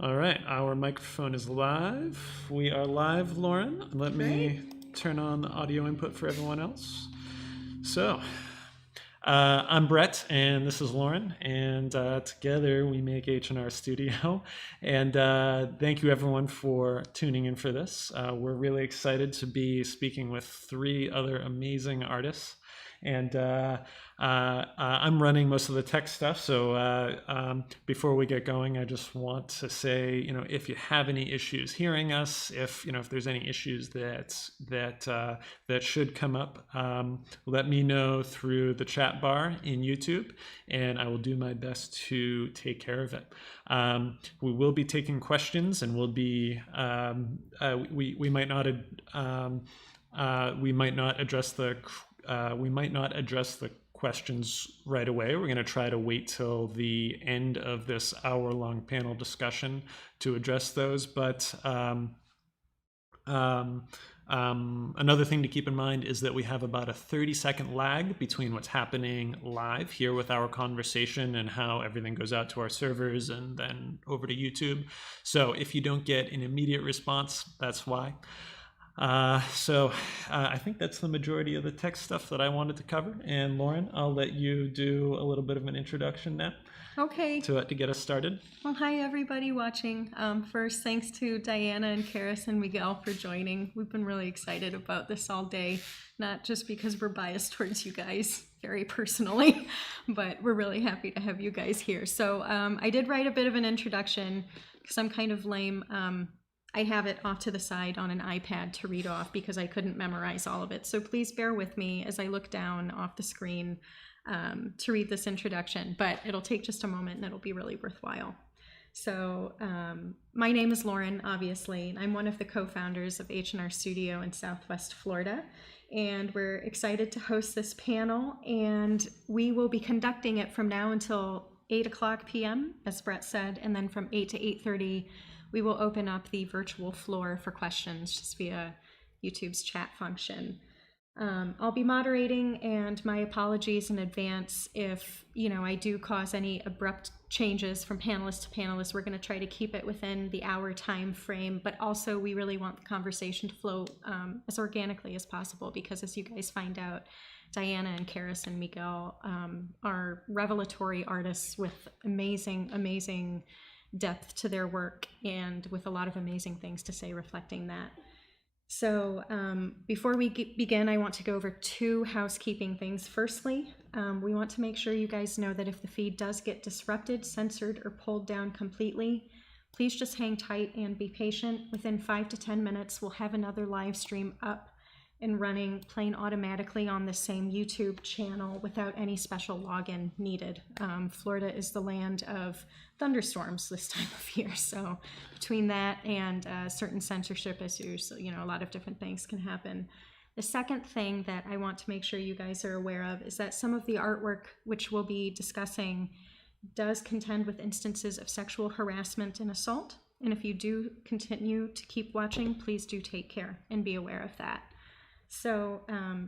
All right, our microphone is live. We are live, Lauren. Let me turn on the audio input for everyone else. So, I'm Brett, and this is Lauren, and together we make H&R Studio. And thank you, everyone, for tuning in for this. We're really excited to be speaking with 3 other amazing artists. And I'm running most of the tech stuff, so before we get going, I just want to say, if you have any issues hearing us, if there's any issues that should come up, let me know through the chat bar in YouTube, and I will do my best to take care of it. We will be taking questions, and we'll be we might not address the questions right away. We're going to try to wait till the end of this hour-long panel discussion to address those. But another thing to keep in mind is that we have about a 30-second lag between what's happening live here with our conversation and how everything goes out to our servers and then over to YouTube. So if you don't get an immediate response, that's why. I think that's the majority of the tech stuff that I wanted to cover. And Lauren, I'll let you do a little bit of an introduction now. Okay. To get us started. Well, hi everybody watching. First, thanks to Diana and Charis and Miguel for joining. We've been really excited about this all day, not just because we're biased towards you guys very personally, but we're really happy to have you guys here. So I did write a bit of an introduction because I'm kind of lame. I have it off to the side on an iPad to read off because I couldn't memorize all of it. So please bear with me as I look down off the screen to read this introduction, but it'll take just a moment and it'll be really worthwhile. So my name is Lauren, obviously, and I'm one of the co-founders of H&R Studio in Southwest Florida, and we're excited to host this panel, and we will be conducting it from now until 8:00 p.m., as Brett said, and then from 8 to 8:30, we will open up the virtual floor for questions just via YouTube's chat function. I'll be moderating, and my apologies in advance if I do cause any abrupt changes from panelist to panelist. We're going to try to keep it within the hour time frame, but also we really want the conversation to flow as organically as possible, because as you guys find out, Diana and Charis and Miguel are revelatory artists with amazing depth to their work and with a lot of amazing things to say reflecting that. So before we begin, I want to go over two housekeeping things. Firstly, we want to make sure you guys know that if the feed does get disrupted, censored, or pulled down completely, please just hang tight and be patient. Within 5 to 10 minutes, we'll have another live stream up and running, playing automatically on the same YouTube channel without any special login needed. Florida is the land of thunderstorms this time of year, so between that and certain censorship issues, a lot of different things can happen. The second thing that I want to make sure you guys are aware of is that some of the artwork which we'll be discussing does contend with instances of sexual harassment and assault, and if you do continue to keep watching, please do take care and be aware of that. So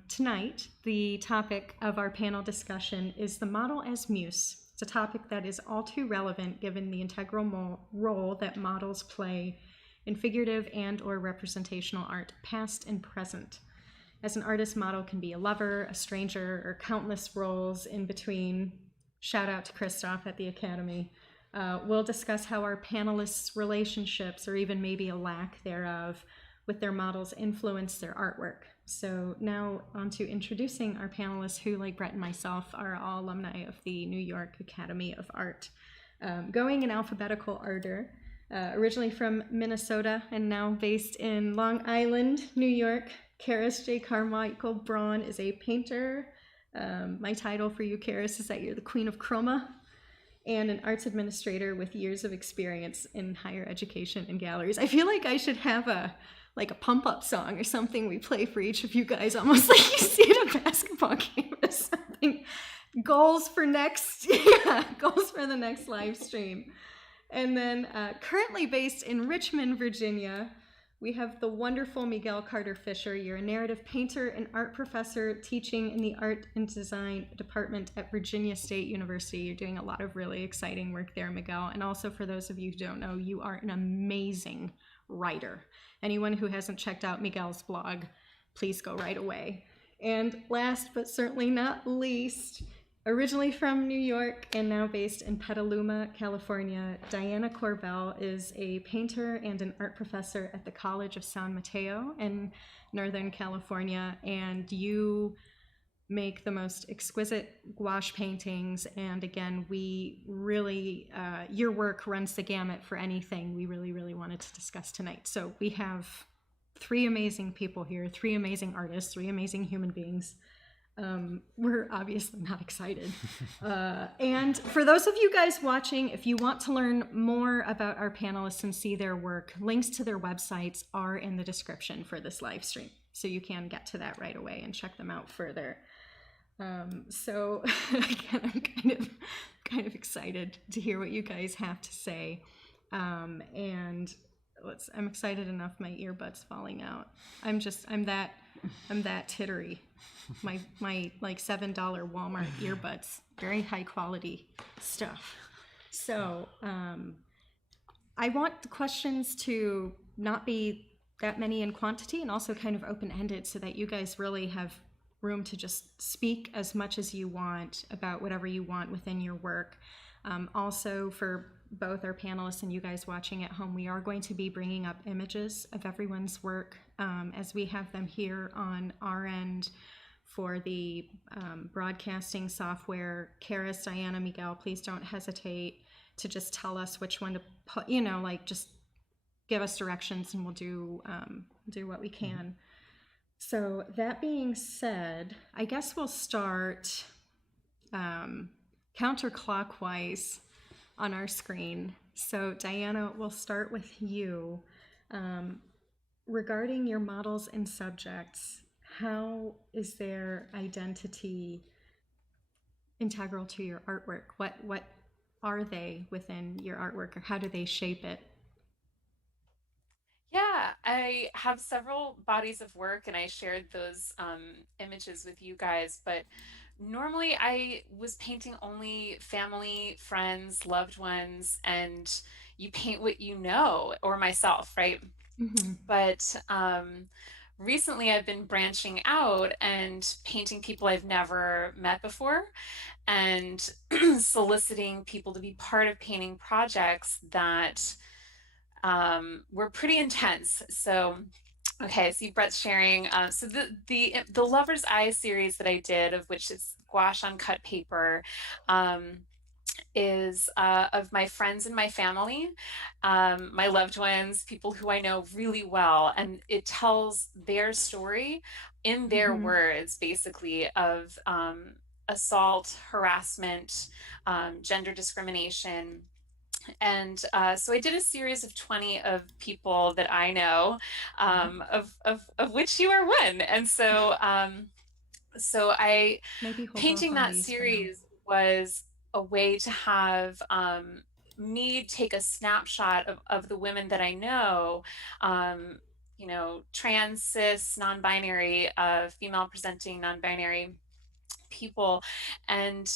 tonight, the topic of our panel discussion is the model as muse. It's a topic that is all too relevant given the integral role that models play in figurative and or representational art, past and present. As an artist, model can be a lover, a stranger, or countless roles in between. Shout out to Christoph at the Academy. We'll discuss how our panelists' relationships, or even maybe a lack thereof, with their models influence their artwork. So now on to introducing our panelists who, like Brett and myself, are all alumni of the New York Academy of Art. Going in alphabetical order, originally from Minnesota and now based in Long Island, New York, Charis J. Carmichael Braun is a painter. My title for you, Charis, is that you're the Queen of Chroma, and an arts administrator with years of experience in higher education and galleries. I feel like I should have a pump-up song or something we play for each of you guys, almost like you see at a basketball game or something. Goals for the next live stream. And then currently based in Richmond, Virginia, we have the wonderful Miguel Carter-Fisher. You're a narrative painter and art professor teaching in the art and design department at Virginia State University. You're doing a lot of really exciting work there, Miguel. And also, for those of you who don't know, you are an amazing writer. Anyone who hasn't checked out Miguel's blog, please go right away. And last but certainly not least, originally from New York and now based in Petaluma, California, Diana Corvelle is a painter and an art professor at the College of San Mateo in Northern California, and you make the most exquisite gouache paintings, and again, we really, your work runs the gamut for anything we really wanted to discuss tonight. So we have three amazing people here, three amazing artists, three amazing human beings. We're obviously not excited. And for those of you guys watching, if you want to learn more about our panelists and see their work, links to their websites are in the description for this live stream. So you can get to that right away and check them out further. So again, I'm kind of excited to hear what you guys have to say. And I'm excited enough, my earbuds falling out. I'm that tittery. My like $7 Walmart earbuds, very high quality stuff. So I want the questions to not be that many in quantity, and also kind of open-ended so that you guys really have room to just speak as much as you want about whatever you want within your work. Also, for both our panelists and you guys watching at home, we are going to be bringing up images of everyone's work as we have them here on our end for the broadcasting software. Charis, Diana, Miguel, please don't hesitate to just tell us which one to put, like just give us directions and we'll do what we can. So that being said, I guess we'll start counterclockwise on our screen. So Diana, we'll start with you. Regarding your models and subjects, how is their identity integral to your artwork? What are they within your artwork, or how do they shape it? Yeah, I have several bodies of work and I shared those images with you guys, but normally I was painting only family, friends, loved ones, and you paint what you know, or myself, right? Mm-hmm. But recently I've been branching out and painting people I've never met before and soliciting people to be part of painting projects that were pretty intense. So, okay, see Brett's sharing. So the Lover's Eye series that I did, of which is gouache on cut paper, um, is of my friends and my family, my loved ones, people who I know really well, and it tells their story in their Mm-hmm. words, basically, of assault, harassment, gender discrimination. And so I did a series of 20 of people that I know, of which you are one. And so, so I Maybe hold off painting on that these for now. series was a way to have me take a snapshot of the women that I know, um, trans, cis, non-binary, female presenting, non-binary people, and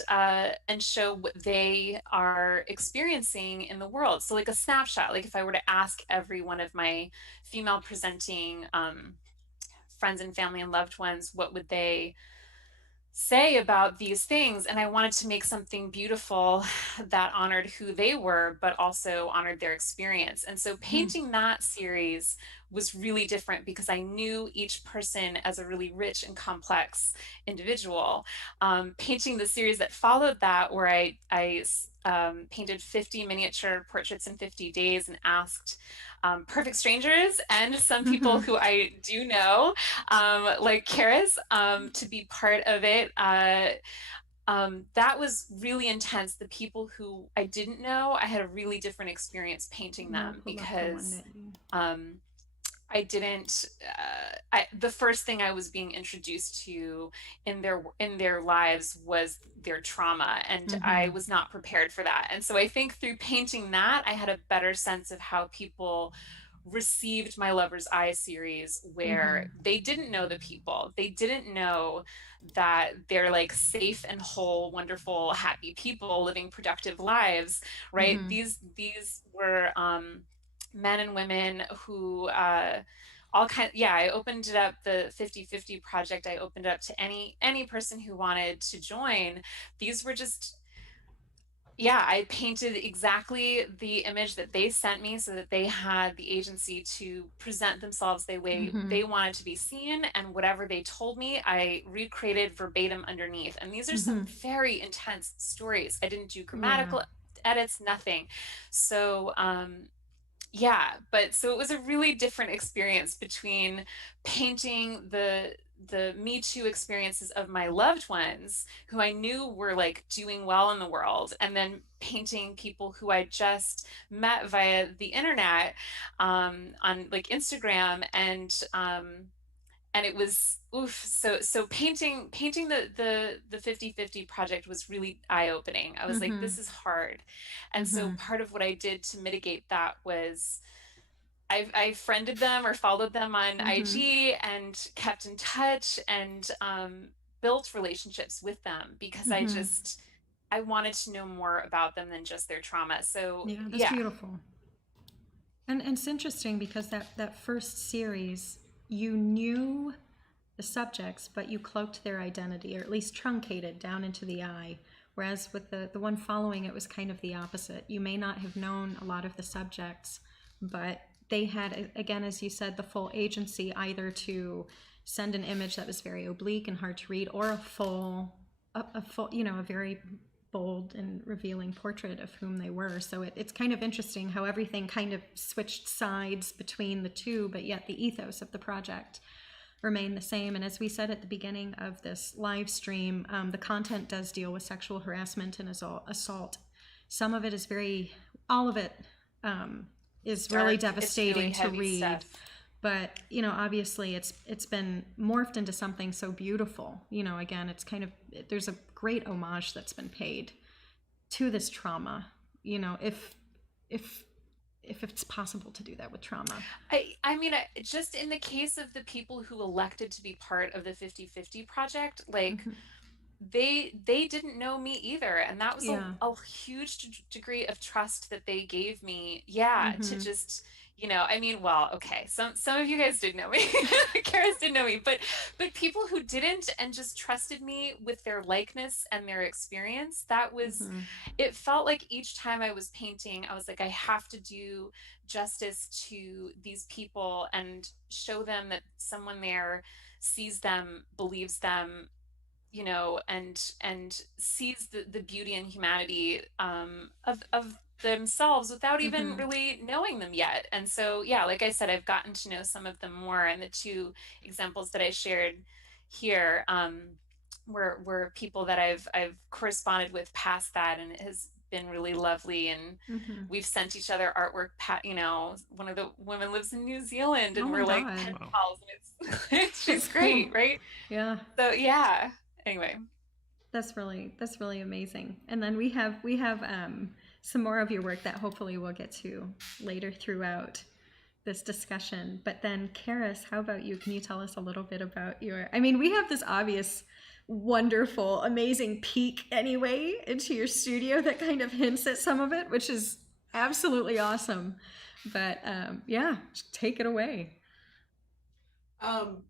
show what they are experiencing in the world. So like a snapshot, like if I were to ask every one of my female presenting friends and family and loved ones, what would they say about these things? And I wanted to make something beautiful that honored who they were, but also honored their experience. And so Mm-hmm. painting that series was really different because I knew each person as a really rich and complex individual. Painting the series that followed that, where I painted 50 miniature portraits in 50 days and asked perfect strangers and some people Mm-hmm. who I do know, like Charis, to be part of it. That was really intense. The people who I didn't know, I had a really different experience painting And I'll them pull up the one because that you. um, I didn't. The first thing I was being introduced to in their lives was their trauma, and I Mm-hmm. was not prepared for that. And so I think through painting that, I had a better sense of how people received my Lover's Eye series, Mm-hmm. where they didn't know the people, they didn't know that they're like safe and whole, wonderful, happy people living productive lives, right? Mm-hmm. These were men and women who all kind yeah, I opened it up, the 50-50 project, I opened it up to any person who wanted to join. These were just, yeah, I painted exactly the image that they sent me so that they had the agency to present themselves the way Mm-hmm. they wanted to be seen, and whatever they told me I recreated verbatim underneath. And these are some Mm-hmm. very intense stories. I didn't do Yeah. grammatical edits, nothing. So yeah, but so it was a really different experience between painting the Me Too experiences of my loved ones who I knew were like doing well in the world, and then painting people who I just met via the internet, on like Instagram, and it was oof. So painting the 50-50 project was really eye-opening. I was like, Mm-hmm. this is hard. And so Mm-hmm. part of what I did to mitigate that was I friended them or followed them on Mm-hmm. IG and kept in touch, and built relationships with them because Mm-hmm. I wanted to know more about them than just their trauma. So Yeah, that's yeah. beautiful. And it's interesting because that first series, you knew the subjects, but you cloaked their identity, or at least truncated down into the eye. Whereas with the one following, it was kind of the opposite. You may not have known a lot of the subjects, but they had, again, as you said, the full agency either to send an image that was very oblique and hard to read, or a full, a very bold and revealing portrait of whom they were. So it's kind of interesting how everything kind of switched sides between the two, but yet the ethos of the project remain the same. And as we said at the beginning of this live stream, the content does deal with sexual harassment and assault. Some of it is all of it is really devastating to read. Stuff. But, obviously it's been morphed into something so beautiful. Again, it's kind of, there's a great homage that's been paid to this trauma, if it's possible to do that with trauma. I mean, just in the case of the people who elected to be part of the 50/50 project, like, they didn't know me either, and that was a huge degree of trust that they gave me. To just, I mean, well, okay, some of you guys did know me. Charis did know me, but people who didn't and just trusted me with their likeness and their experience, that was, it felt like each time I was painting, I was like, I have to do justice to these people and show them that someone there sees them, believes them, and sees the beauty and humanity of themselves without even really knowing them yet. And so, like I said, I've gotten to know some of them more, and the two examples that I shared here were people that I've corresponded with past that, and it has been really lovely. And we've sent each other artwork. One of the women lives in New Zealand, and we're like pen pals, and it's just great, right? Yeah. So anyway, that's really amazing. And then we have some more of your work that hopefully we'll get to later throughout this discussion. But then, Charis, how about you? Can you tell us a little bit about we have this obvious, wonderful, amazing peek anyway into your studio that kind of hints at some of it, which is absolutely awesome. But take it away.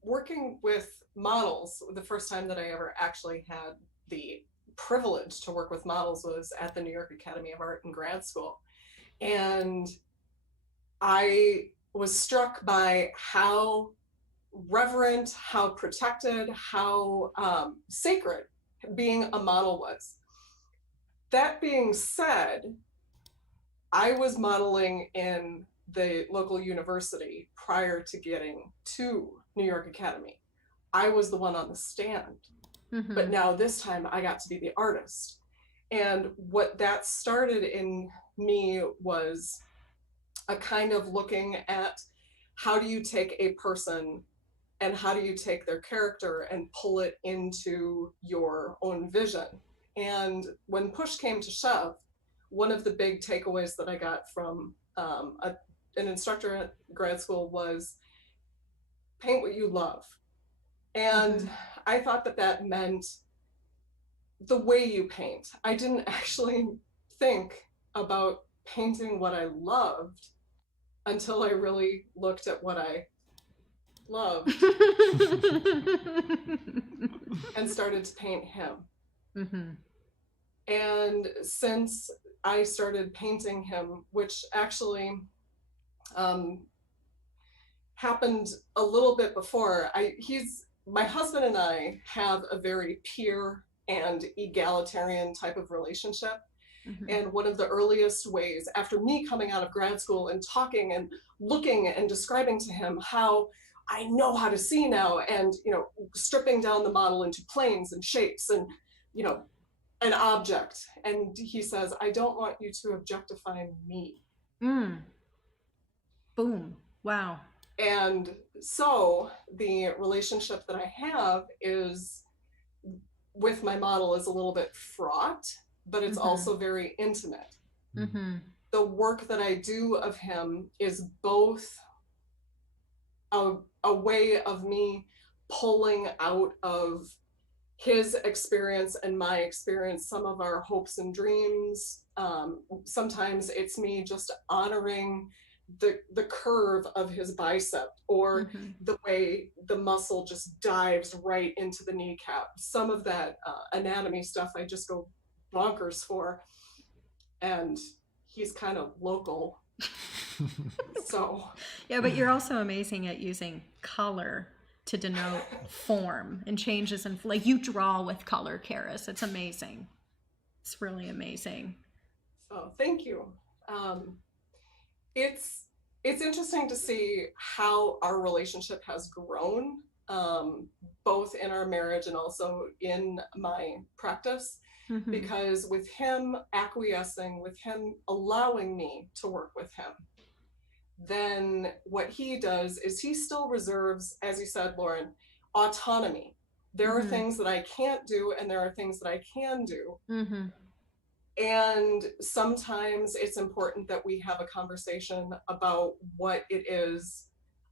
Working with models, the first time that I ever actually had the privilege to work with models was at the New York Academy of Art in grad school. And I was struck by how reverent, how protected, how sacred being a model was. That being said, I was modeling in the local university prior to getting to New York Academy. I was the one on the stand. But now this time I got to be the artist. And what that started in me was a kind of looking at how do you take a person and how do you take their character and pull it into your own vision. And when push came to shove, one of the big takeaways that I got from an instructor at grad school was paint what you love. And I thought that meant the way you paint. I didn't actually think about painting what I loved until I really looked at what I loved and started to paint him. And since I started painting him, which actually happened a little bit before, my husband and I have a very peer and egalitarian type of relationship. And one of the earliest ways, after me coming out of grad school and talking and looking and describing to him how I know how to see now, and stripping down the model into planes and shapes and an object, and he says, I don't want you to objectify me. Boom. Wow. And so the relationship that I have is with my model is a little bit fraught, but it's also very intimate. The work that I do of him is both a way of me pulling out of his experience and my experience some of our hopes and dreams. Sometimes it's me just honoring the curve of his bicep, or the way the muscle just dives right into the kneecap. Some of that anatomy stuff I just go bonkers for, and he's kind of local. So yeah, but you're also amazing at using color to denote form and changes, and like you draw with color, Charis. It's amazing. It's really amazing. So thank you. It's interesting to see how our relationship has grown, both in our marriage and also in my practice. Because with him acquiescing, with him allowing me to work with him, then what he does is he still reserves, as you said, Lauren, autonomy. There are things that I can't do, and there are things that I can do. And sometimes it's important that we have a conversation about what it is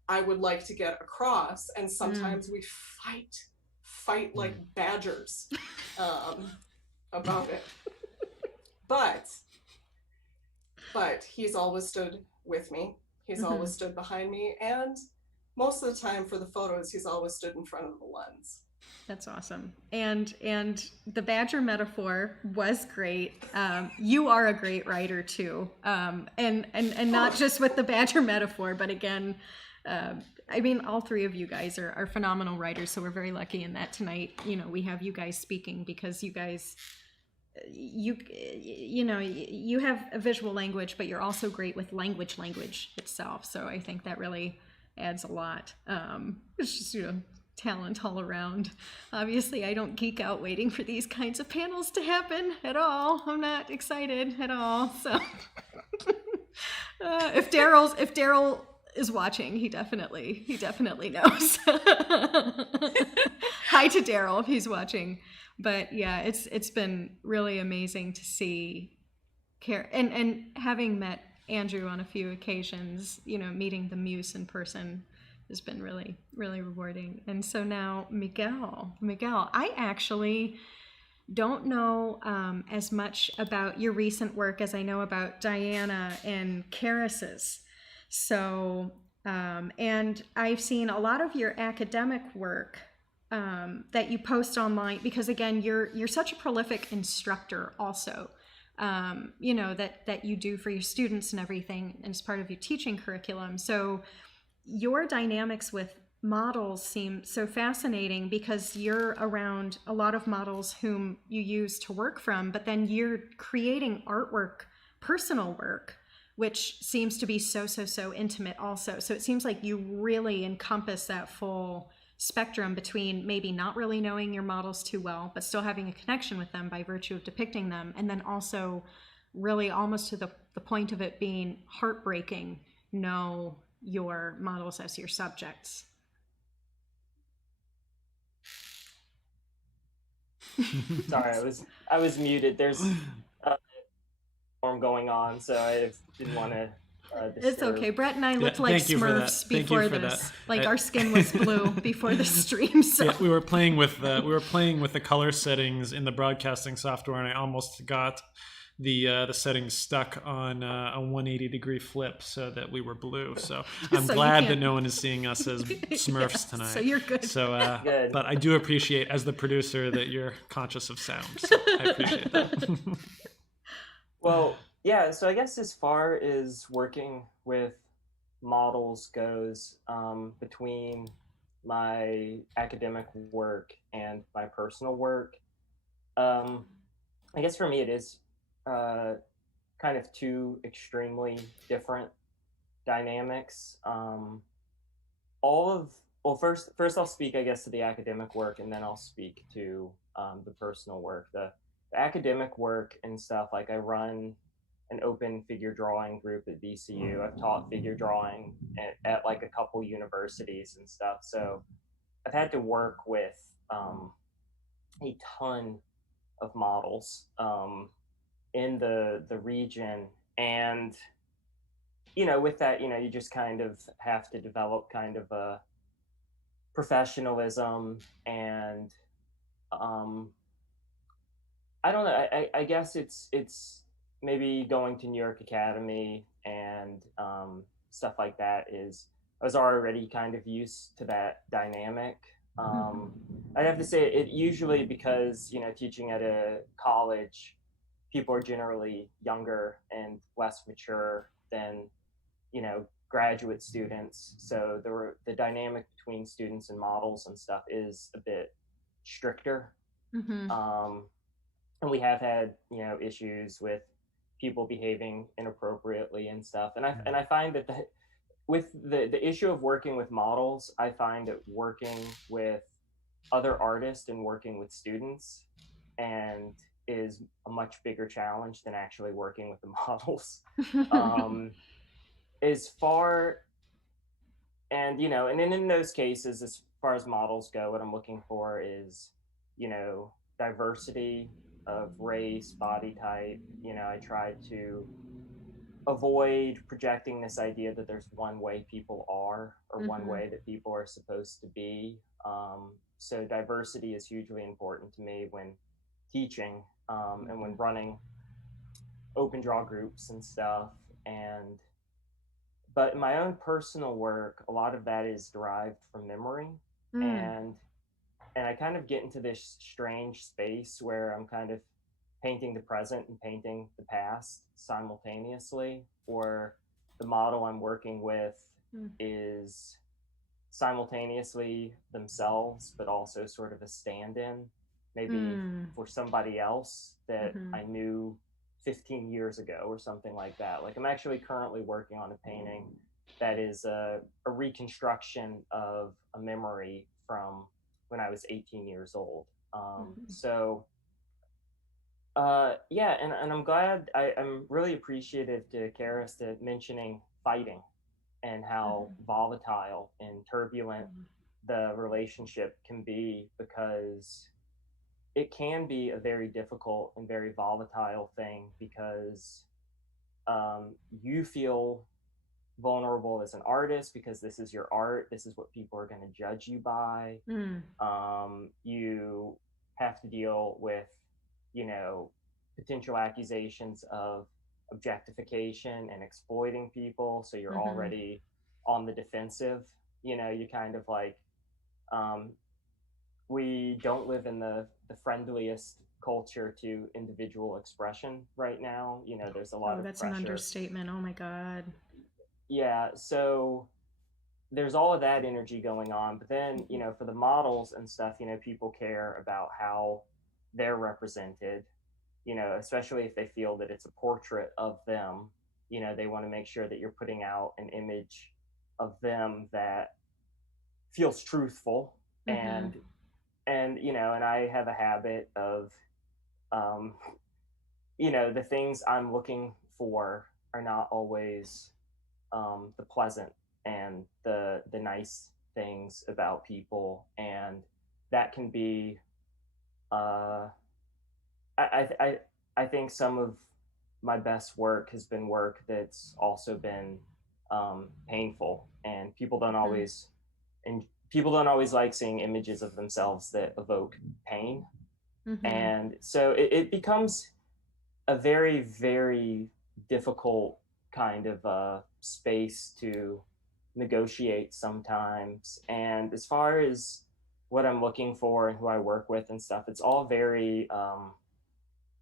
I would like to get across. And sometimes we fight like badgers about it. But he's always stood with me. He's always stood behind me. And most of the time for the photos, he's always stood in front of the lens. That's awesome. And the badger metaphor was great. You are a great writer too. And not just with the badger metaphor, but again, I mean, all three of you guys are phenomenal writers. So we're very lucky in that tonight, you know, we have you guys speaking, because you guys, you know, you have a visual language, but you're also great with language itself. So I think that really adds a lot. It's just, you know, talent all around. Obviously, I don't geek out waiting for these kinds of panels to happen at all. I'm not excited at all. So if Daryl is watching, he definitely knows. Hi to Daryl if he's watching. But yeah, it's been really amazing to see and having met Andrew on a few occasions, you know, meeting the Muse in person has been really, really rewarding. And so now Miguel, I actually don't know as much about your recent work as I know about Diana and Charis's. So, and I've seen a lot of your academic work that you post online, because again, you're such a prolific instructor also, you know, that you do for your students and everything, and as part of your teaching curriculum. So your dynamics with models seem so fascinating, because you're around a lot of models whom you use to work from, but then you're creating artwork, personal work, which seems to be so intimate also. So it seems like you really encompass that full spectrum between maybe not really knowing your models too well, but still having a connection with them by virtue of depicting them, and then also really almost to the point of it being heartbreaking, know your models as your subjects. Sorry, I was muted. There's a storm going on, so I didn't want to It's okay. Brett and I looked like Smurfs before this. Like our skin was blue before the stream. So yeah, we were playing with the color settings in the broadcasting software, and I almost got the settings stuck on a 180-degree flip so that we were blue. So I'm glad that no one is seeing us as Smurfs tonight. So you're good. So, good. But I do appreciate, as the producer, that you're conscious of sound. So I appreciate that. Well, yeah. So I guess as far as working with models goes, between my academic work and my personal work, I guess for me it is kind of two extremely different dynamics. First I'll speak, I guess, to the academic work, and then I'll speak to the personal work. The academic work and stuff, like I run an open figure drawing group at VCU. I've taught figure drawing at like a couple universities and stuff. So I've had to work with a ton of models in the region, and with that, you just kind of have to develop kind of a professionalism, and I don't know, I guess it's maybe going to New York Academy and stuff like that is I was already kind of used to that dynamic. I'd have to say it usually because, teaching at a college, people are generally younger and less mature than, graduate students. So the dynamic between students and models and stuff is a bit stricter. And we have had, issues with people behaving inappropriately and stuff. And I find that with the issue of working with models, I find that working with other artists and working with students and is a much bigger challenge than actually working with the models. As far and and then in those cases, as far as models go, what I'm looking for is diversity of race, body type. I try to avoid projecting this idea that there's one way people are or one way that people are supposed to be. So diversity is hugely important to me when teaching and when running open draw groups and stuff. But in my own personal work, a lot of that is derived from memory. And I kind of get into this strange space where I'm kind of painting the present and painting the past simultaneously, or the model I'm working with is simultaneously themselves, but also sort of a stand-in, maybe for somebody else that I knew 15 years ago or something like that. Like I'm actually currently working on a painting that is a reconstruction of a memory from when I was 18 years old. Yeah, and I'm glad, I'm really appreciative to Charis to mentioning fighting and how volatile and turbulent the relationship can be, because it can be a very difficult and very volatile thing, because you feel vulnerable as an artist because this is your art, this is what people are going to judge you by. You have to deal with potential accusations of objectification and exploiting people, so you're already on the defensive. You kind of like we don't live in the friendliest culture to individual expression right now. There's a lot of that's pressure. an understatement. Oh my God. Yeah, so there's all of that energy going on, but then for the models and stuff, people care about how they're represented, especially if they feel that it's a portrait of them. They want to make sure that you're putting out an image of them that feels truthful. And I have a habit of the things I'm looking for are not always the pleasant and the nice things about people, and that can be I think some of my best work has been work that's also been painful, and people don't always like seeing images of themselves that evoke pain. And so it becomes a very, very difficult kind of space to negotiate sometimes. And as far as what I'm looking for and who I work with and stuff, it's all very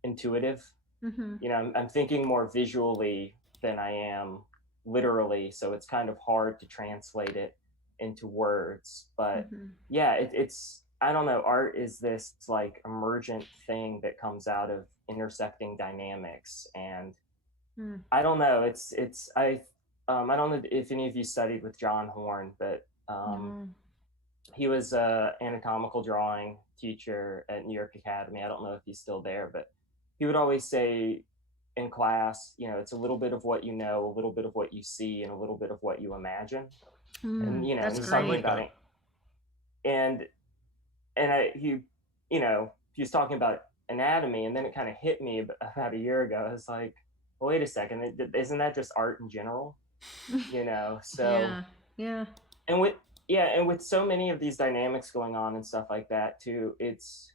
intuitive. I'm thinking more visually than I am literally, so it's kind of hard to translate it into words. But yeah, it's I don't know, art is this like emergent thing that comes out of intersecting dynamics, and I don't know, I don't know if any of you studied with John Horn, but he was a anatomical drawing teacher at New York Academy. I don't know if he's still there, but he would always say in class, it's a little bit of what you know, a little bit of what you see, and a little bit of what you imagine. And that's he's great. talking about it. And he was talking about anatomy, and then it kind of hit me about a year ago. I was like, well, wait a second, isn't that just art in general? So yeah. And with so many of these dynamics going on and stuff like that too, it's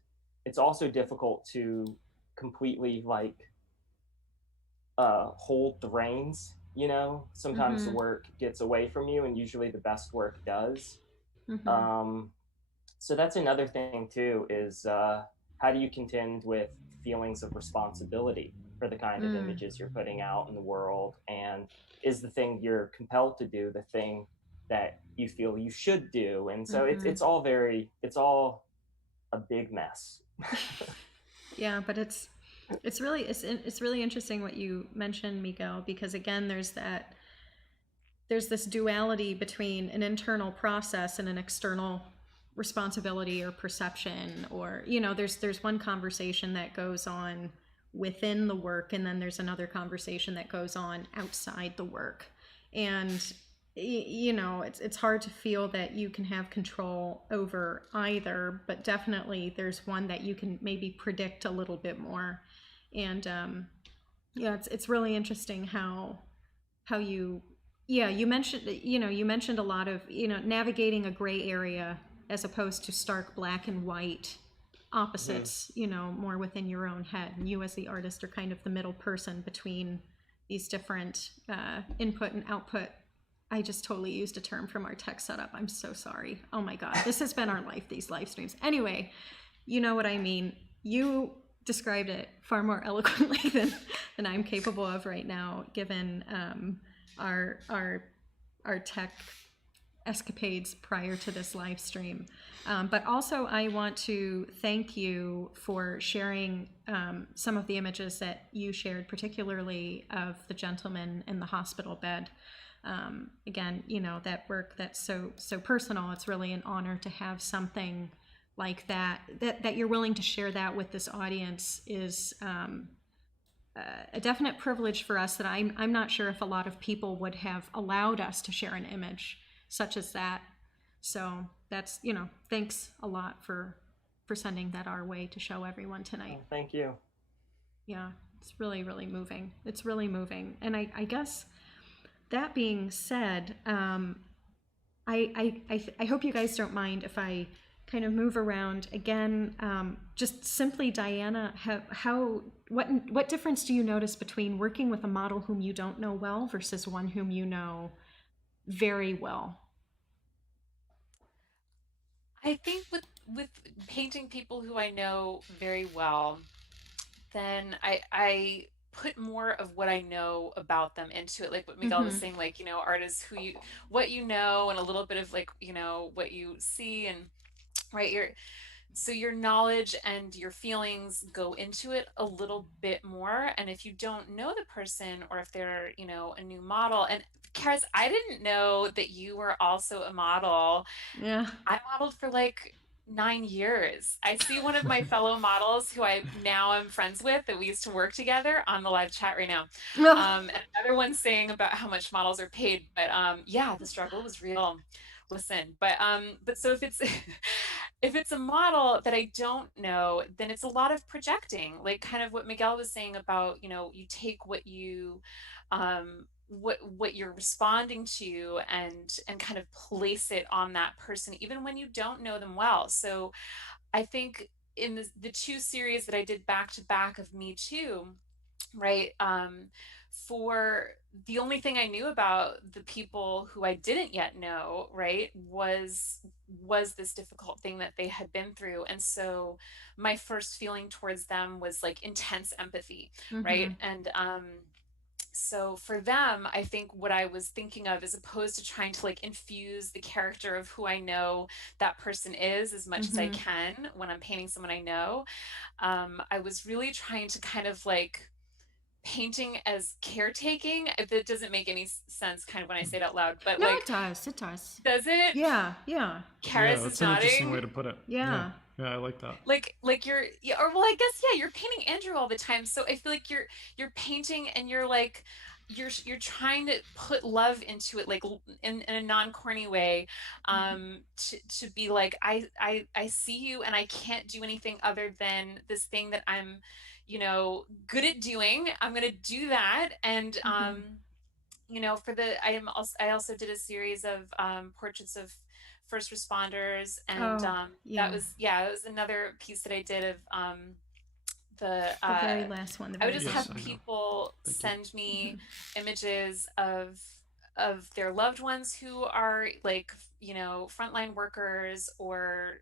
also difficult to completely like hold the reins, you know, sometimes the work gets away from you, and usually the best work does. Um, so that's another thing too, is how do you contend with feelings of responsibility for the kind of images you're putting out in the world, and is the thing you're compelled to do the thing that you feel you should do? And so it's all a big mess. Yeah, but it's really interesting what you mentioned, Miguel, because again, there's this duality between an internal process and an external responsibility or perception, or there's one conversation that goes on within the work, and then there's another conversation that goes on outside the work. And it's hard to feel that you can have control over either, but definitely there's one that you can maybe predict a little bit more. And it's really interesting how you mentioned a lot of navigating a gray area as opposed to stark black and white opposites, more within your own head. And you as the artist are kind of the middle person between these different input and output. I just totally used a term from our tech setup. I'm so sorry. Oh my God, this has been our life, these live streams. Anyway, you know what I mean. You described it far more eloquently than I'm capable of right now, given our tech escapades prior to this live stream. But also I want to thank you for sharing some of the images that you shared, particularly of the gentleman in the hospital bed. Again, that work that's so personal. It's really an honor to have something like that you're willing to share that with this audience is a definite privilege for us that I'm not sure if a lot of people would have allowed us to share an image such as that. So that's, thanks a lot for sending that our way to show everyone tonight. Oh, thank you. Yeah, it's really, really moving. It's really moving. And I guess that being said, I hope you guys don't mind if I kind of move around again. Just simply, Diana, what difference do you notice between working with a model whom you don't know well versus one whom you know very well? I think with painting people who I know very well, then I put more of what I know about them into it. Like what Miguel was saying, like, artists what you know, and a little bit of like, what you see, and right, your knowledge and your feelings go into it a little bit more. And if you don't know the person, or if they're, a new model, and Charis, I didn't know that you were also a model. Yeah. I modeled for like 9 years. I see one of my fellow models who I now am friends with, that we used to work together, on the live chat right now. And another one saying about how much models are paid. But yeah, the struggle was real. Listen, but so if it's if it's a model that I don't know, then it's a lot of projecting, like kind of what Miguel was saying about, you take what you what you're responding to, and kind of place it on that person, even when you don't know them well. So I think in the two series that I did back to back of Me Too, right, for the only thing I knew about the people who I didn't yet know, right, was this difficult thing that they had been through. And so my first feeling towards them was like intense empathy, right? And so for them, I think what I was thinking of, as opposed to trying to like infuse the character of who I know that person is as much as I can when I'm painting someone I know, I was really trying to kind of like painting as caretaking. If it doesn't make any sense kind of when I say it out loud, but no, like, it does does it? Yeah. Charis that's is an nodding. interesting way to put it. Yeah. Yeah, I like that. Like you're, yeah, or well, I guess, yeah, you're painting Andrew all the time, so I feel like you're painting, and you're like, you're trying to put love into it, like in a non-corny way, to be like, I see you, and I can't do anything other than this thing that I'm, good at doing. I'm gonna do that. And I also did a series of portraits of first responders, and yeah. that was, yeah, it was another piece that I did of the very last one. I would just Yes, have I know. people Thank you. send me images of their loved ones who are like, you know, frontline workers or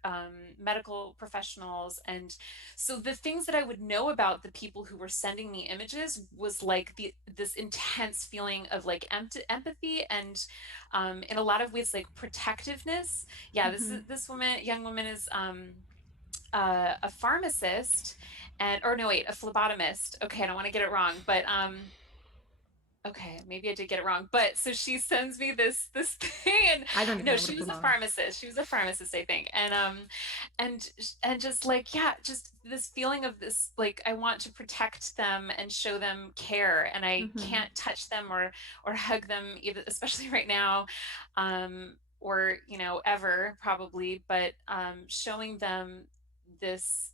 medical professionals. And so the things that I would know about the people who were sending me images was like this intense feeling of like empathy and in a lot of ways like protectiveness. Yeah, this young woman is a pharmacist and or no wait, a phlebotomist. Okay, I don't want to get it wrong, but okay, maybe I did get it wrong. But so she sends me this thing, and I don't even no, know she what a was a phlebotomist. pharmacist. She was a pharmacist, I think. And and just like yeah, just this feeling of this like I want to protect them and show them care, and I can't touch them or hug them, either, especially right now, or you know ever probably. But showing them this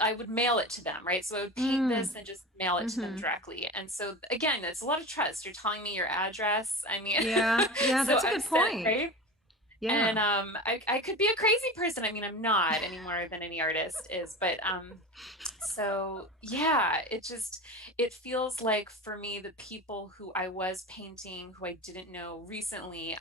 I would mail it to them, right? So I would paint this and just mail it to them directly. And so again, it's a lot of trust. You're telling me your address. I mean, Yeah, so that's a I've good sent, point. right? Yeah. And I could be a crazy person. I mean, I'm not any more than any artist is, but so yeah, it feels like for me the people who I was painting who I didn't know recently,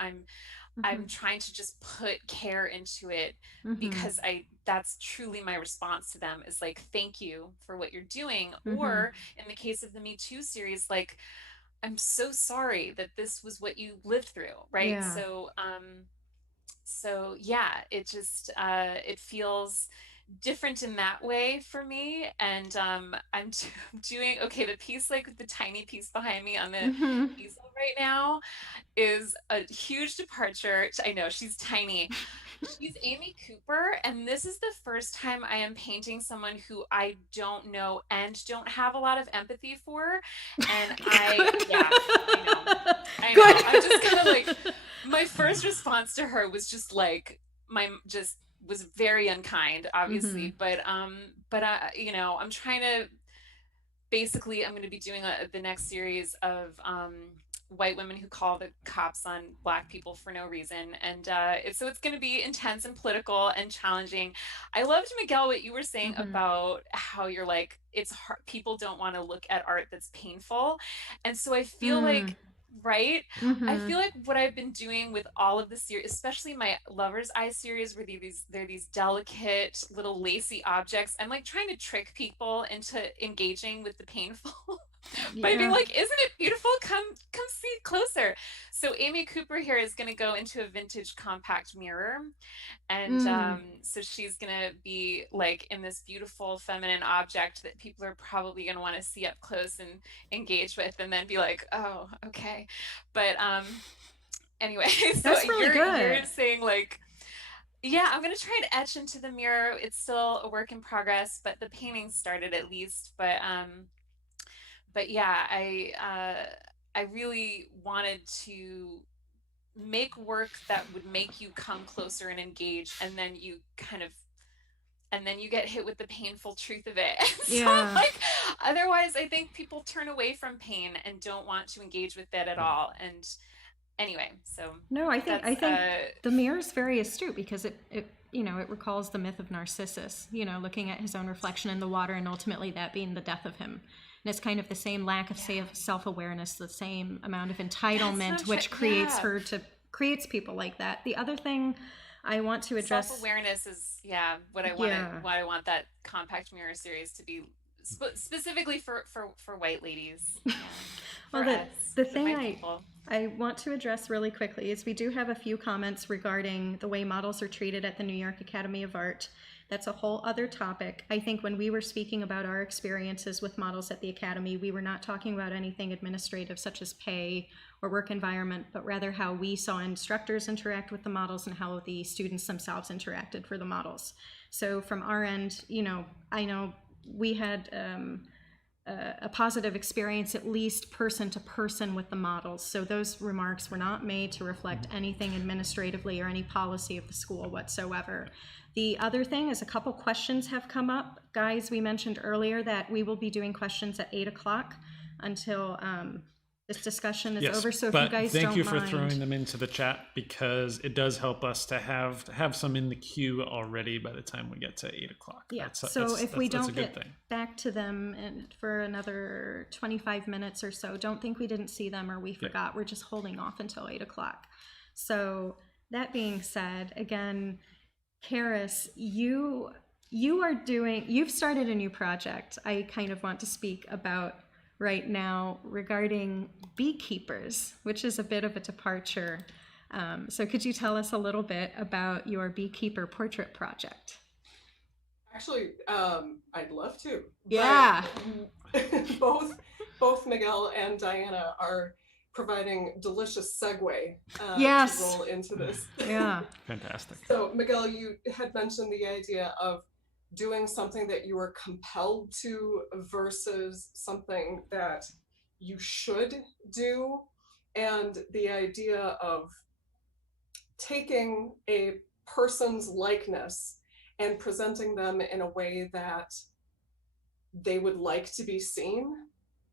I'm trying to just put care into it because that's truly my response to them is like thank you for what you're doing, or in the case of the Me Too series, like I'm so sorry that this was what you lived through, right? Yeah. So yeah, it just it feels different in that way for me. And I'm doing okay, the piece, like the tiny piece behind me on the easel right now is a huge departure. I know she's tiny. She's Amy Cooper, and this is the first time I am painting someone who I don't know and don't have a lot of empathy for. And I know. I'm just kind of like, my first response to her was just like, was very unkind, obviously, but you know, I'm trying to basically I'm going to be doing the next series of white women who call the cops on black people for no reason, and so it's going to be intense and political and challenging. I loved, Miguel, what you were saying about how you're like it's hard, people don't want to look at art that's painful, and so I feel like right? I feel like what I've been doing with all of the series, especially my Lover's Eye series, where they're these delicate little lacy objects. I'm like trying to trick people into engaging with the painful by being like, "Isn't it beautiful? Come see it closer." So Amy Cooper here is going to go into a vintage compact mirror, and so she's going to be like in this beautiful feminine object that people are probably going to want to see up close and engage with, and then be like, "Oh, okay." But anyway, so That's really good. you're saying like, yeah, I'm gonna try to etch into the mirror. It's still a work in progress, but the painting started at least. But yeah, I really wanted to make work that would make you come closer and engage, and then you get hit with the painful truth of it. So like otherwise I think people turn away from pain and don't want to engage with it at all. And anyway, so no, I think the mirror is very astute because it you know, it recalls the myth of Narcissus, you know, looking at his own reflection in the water and ultimately that being the death of him. And it's kind of the same lack of self-awareness, the same amount of entitlement, which creates people like that. The other thing I want to address, self-awareness is what I want why I want that compact mirror series to be specifically for white ladies. Well, the thing I want to address really quickly is we do have a few comments regarding the way models are treated at the New York Academy of Art. That's a whole other topic. I think when we were speaking about our experiences with models at the Academy, we were not talking about anything administrative such as pay or work environment, but rather how we saw instructors interact with the models and how the students themselves interacted for the models. So from our end, you know, I know we had a positive experience, at least person to person, with the models. So those remarks were not made to reflect anything administratively or any policy of the school whatsoever. The other thing is a couple questions have come up. Guys, we mentioned earlier that we will be doing questions at 8 o'clock until this discussion is Yes, over. So if but you guys thank don't you for mind, throwing them into the chat, because it does help us to have some in the queue already by the time we get to 8 o'clock. yeah. So if we that's a don't good get thing. back to them for another 25 minutes or so, don't think we didn't see them or we forgot. We're just holding off until 8 o'clock. So that being said, again, Charis, you've started a new project I kind of want to speak about right now regarding beekeepers, which is a bit of a departure. So could you tell us a little bit about your beekeeper portrait project? Actually, I'd love to. Yeah. But both Miguel and Diana are providing delicious segue to roll into this. Yeah. Fantastic. So Miguel, you had mentioned the idea of doing something that you are compelled to versus something that you should do, and the idea of taking a person's likeness and presenting them in a way that they would like to be seen.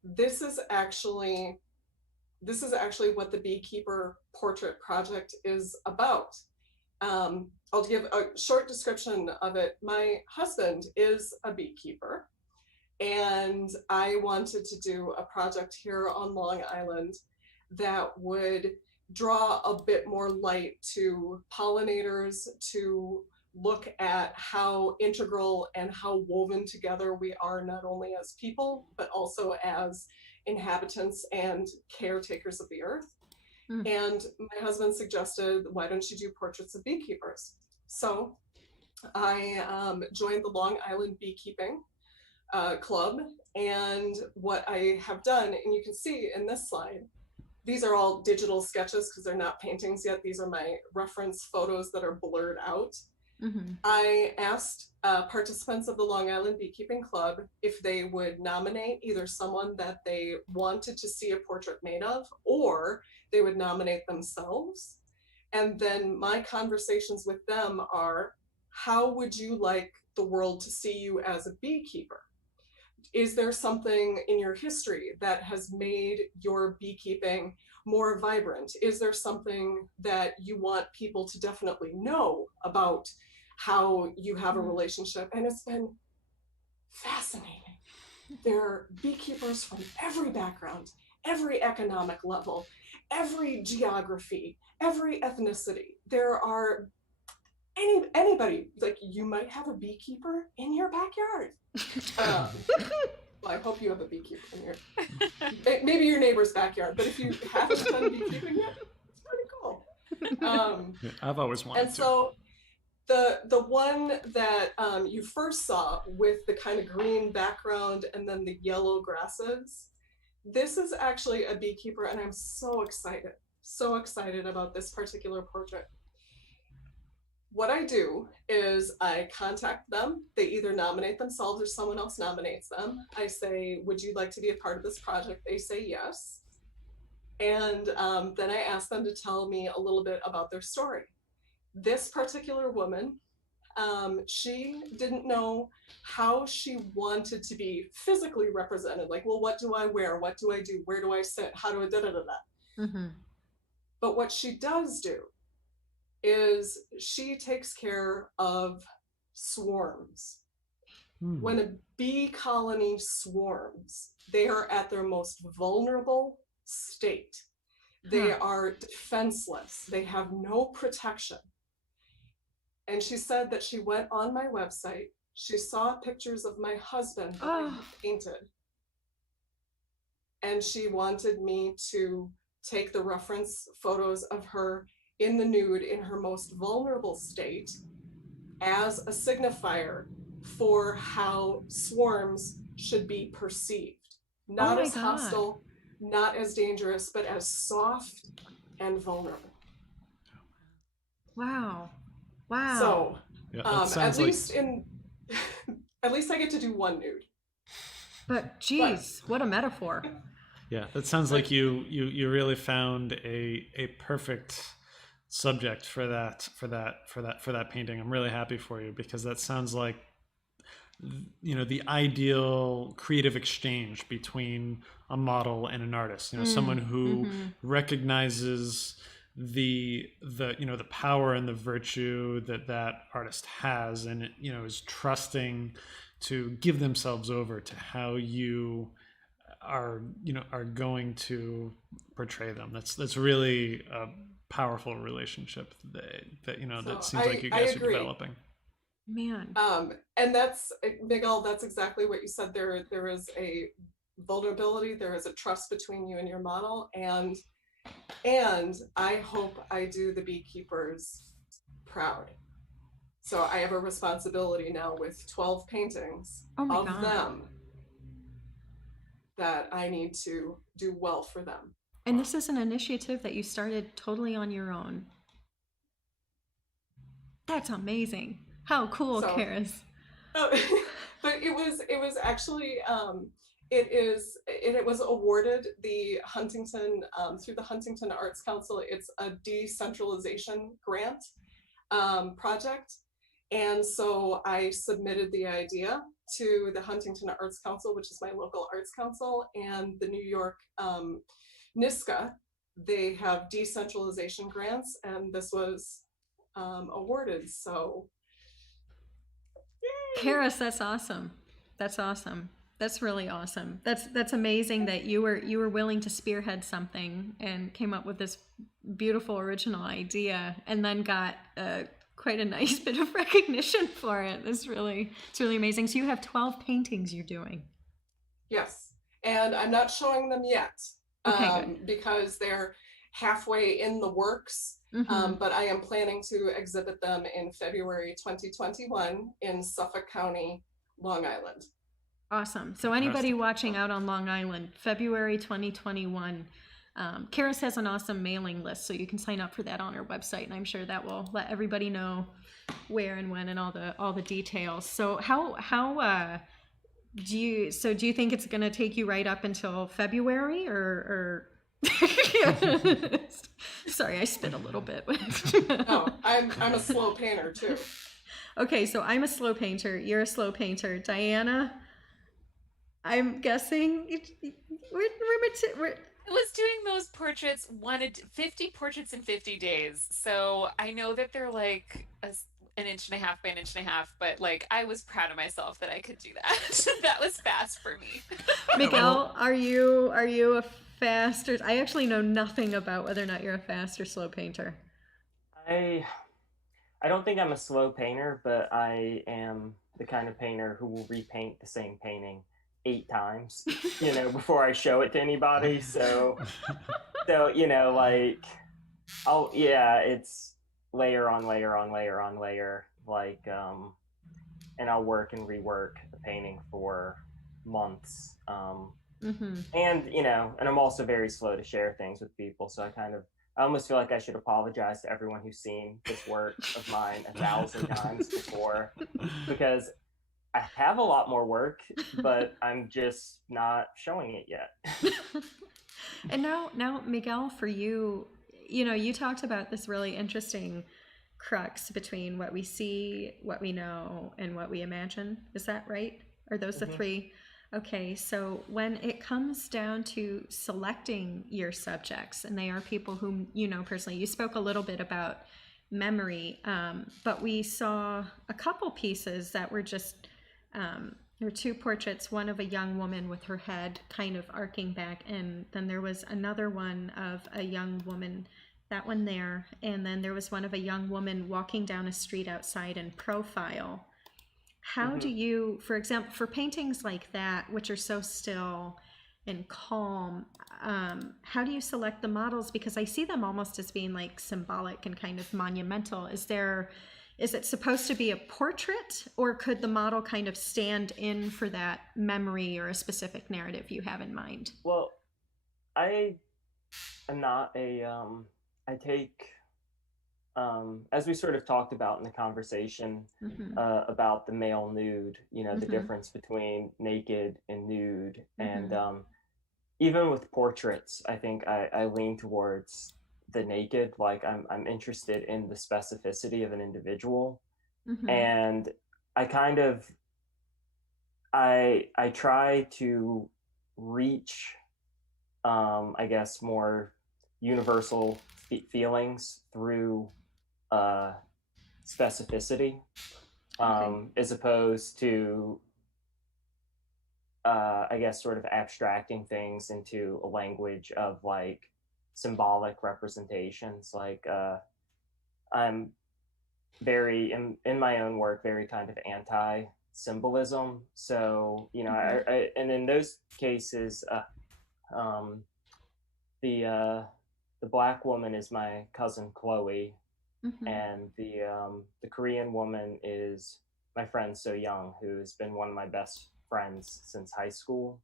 This is actually what the Beekeeper Portrait Project is about. I'll give a short description of it. My husband is a beekeeper, and I wanted to do a project here on Long Island that would draw a bit more light to pollinators, to look at how integral and how woven together we are, not only as people, but also as inhabitants and caretakers of the earth. And my husband suggested, why don't you do portraits of beekeepers? So I joined the Long Island Beekeeping Club, and what I have done, and you can see in this slide, these are all digital sketches because they're not paintings yet. These are my reference photos that are blurred out. I asked participants of the Long Island Beekeeping Club if they would nominate either someone that they wanted to see a portrait made of, or they would nominate themselves. And then my conversations with them are, how would you like the world to see you as a beekeeper? Is there something in your history that has made your beekeeping more vibrant? Is there something that you want people to definitely know about how you have a relationship? And it's been fascinating. There are beekeepers from every background, every economic level, every geography, every ethnicity. There are anybody, like you might have a beekeeper in your backyard. Well, I hope you have a beekeeper in your, maybe your neighbor's backyard, but if you haven't done beekeeping yet, it's pretty cool. I've always wanted to. And so the one that you first saw with the kind of green background and then the yellow grasses, this is actually a beekeeper, and I'm so excited about this particular portrait. What I do is I contact them. They either nominate themselves or someone else nominates them. I say, would you like to be a part of this project? They say yes. And then I ask them to tell me a little bit about their story. This particular woman, she didn't know how she wanted to be physically represented. Like, well, what do I wear? What do I do? Where do I sit? How do I da-da-da-da? But what she does do is she takes care of swarms. When a bee colony swarms, they are at their most vulnerable state. They are defenseless. They have no protection. And she said that she went on my website, she saw pictures of my husband that I had painted, and she wanted me to take the reference photos of her in the nude, in her most vulnerable state, as a signifier for how swarms should be perceived. Not as hostile, not as dangerous, but as soft and vulnerable. Wow. So, at least I get to do one nude. But geez, what a metaphor. Yeah, that sounds like you really found a perfect subject for that painting. I'm really happy for you, because that sounds like the ideal creative exchange between a model and an artist. Someone who recognizes the power and the virtue that artist has, and is trusting to give themselves over to how you are going to portray them. That's really a powerful relationship that seems like you guys are developing. Man. And that's, Miguel, that's exactly what you said. There is a vulnerability, there is a trust between you and your model, and I hope I do the beekeepers proud. So I have a responsibility now with 12 paintings of them that I need to do well for them. And this is an initiative that you started totally on your own. That's amazing. How cool, Charis. But it was actually it was awarded the Huntington through the Huntington Arts Council. It's a decentralization grant project, and so I submitted the idea to the Huntington Arts Council, which is my local arts council, and the New York NISCA. They have decentralization grants, and this was awarded. So, Charis, that's awesome. That's awesome. That's really awesome. That's amazing that you were willing to spearhead something and came up with this beautiful original idea, and then got quite a nice bit of recognition for it. It's really amazing. So you have 12 paintings you're doing. Yes, and I'm not showing them yet because they're halfway in the works. But I am planning to exhibit them in February 2021 in Suffolk County, Long Island. Awesome. So anybody watching out on Long Island, February 2021, Charis has an awesome mailing list, so you can sign up for that on our website, and I'm sure that will let everybody know where and when and all the details. So how do you think it's going to take you right up until February, or Sorry, I spit a little bit. No, I'm a slow painter too. Okay, so I'm a slow painter. You're a slow painter. Diana, I'm guessing we're I was doing those portraits, 50 portraits in 50 days. So I know that they're like an inch and a half by an inch and a half, but like I was proud of myself that I could do that. That was fast for me. Miguel, are you a fast, or I actually know nothing about whether or not you're a fast or slow painter. I don't think I'm a slow painter, but I am the kind of painter who will repaint the same painting 8 times, before I show it to anybody. So like, it's layer on layer on layer on layer, like, and I'll work and rework the painting for months. And and I'm also very slow to share things with people, so I almost feel like I should apologize to everyone who's seen this work of mine 1,000 times before, because I have a lot more work, but I'm just not showing it yet. And now, Miguel, for you, you talked about this really interesting crux between what we see, what we know, and what we imagine. Is that right? Are those the three? Okay, so when it comes down to selecting your subjects, and they are people whom you know personally, you spoke a little bit about memory, but we saw a couple pieces that were just, there were 2 portraits, one of a young woman with her head kind of arcing back, and then there was another one of a young woman, that one there, and then there was one of a young woman walking down a street outside in profile. How do you, for example, for paintings like that, which are so still and calm, how do you select the models? Because I see them almost as being like symbolic and kind of monumental. Is it supposed to be a portrait, or could the model kind of stand in for that memory or a specific narrative you have in mind? Well, I am not I take, as we sort of talked about in the conversation about the male nude, the difference between naked and nude. And even with portraits, I think I lean towards the naked. Like I'm interested in the specificity of an individual. And I kind of I try to reach, I guess, more universal feelings through specificity, as opposed to, I guess, sort of abstracting things into a language of like symbolic representations. Like I'm very, in my own work, very kind of anti symbolism. So, you know, and in those cases, the black woman is my cousin Chloe, and the Korean woman is my friend So Young, who has been one of my best friends since high school.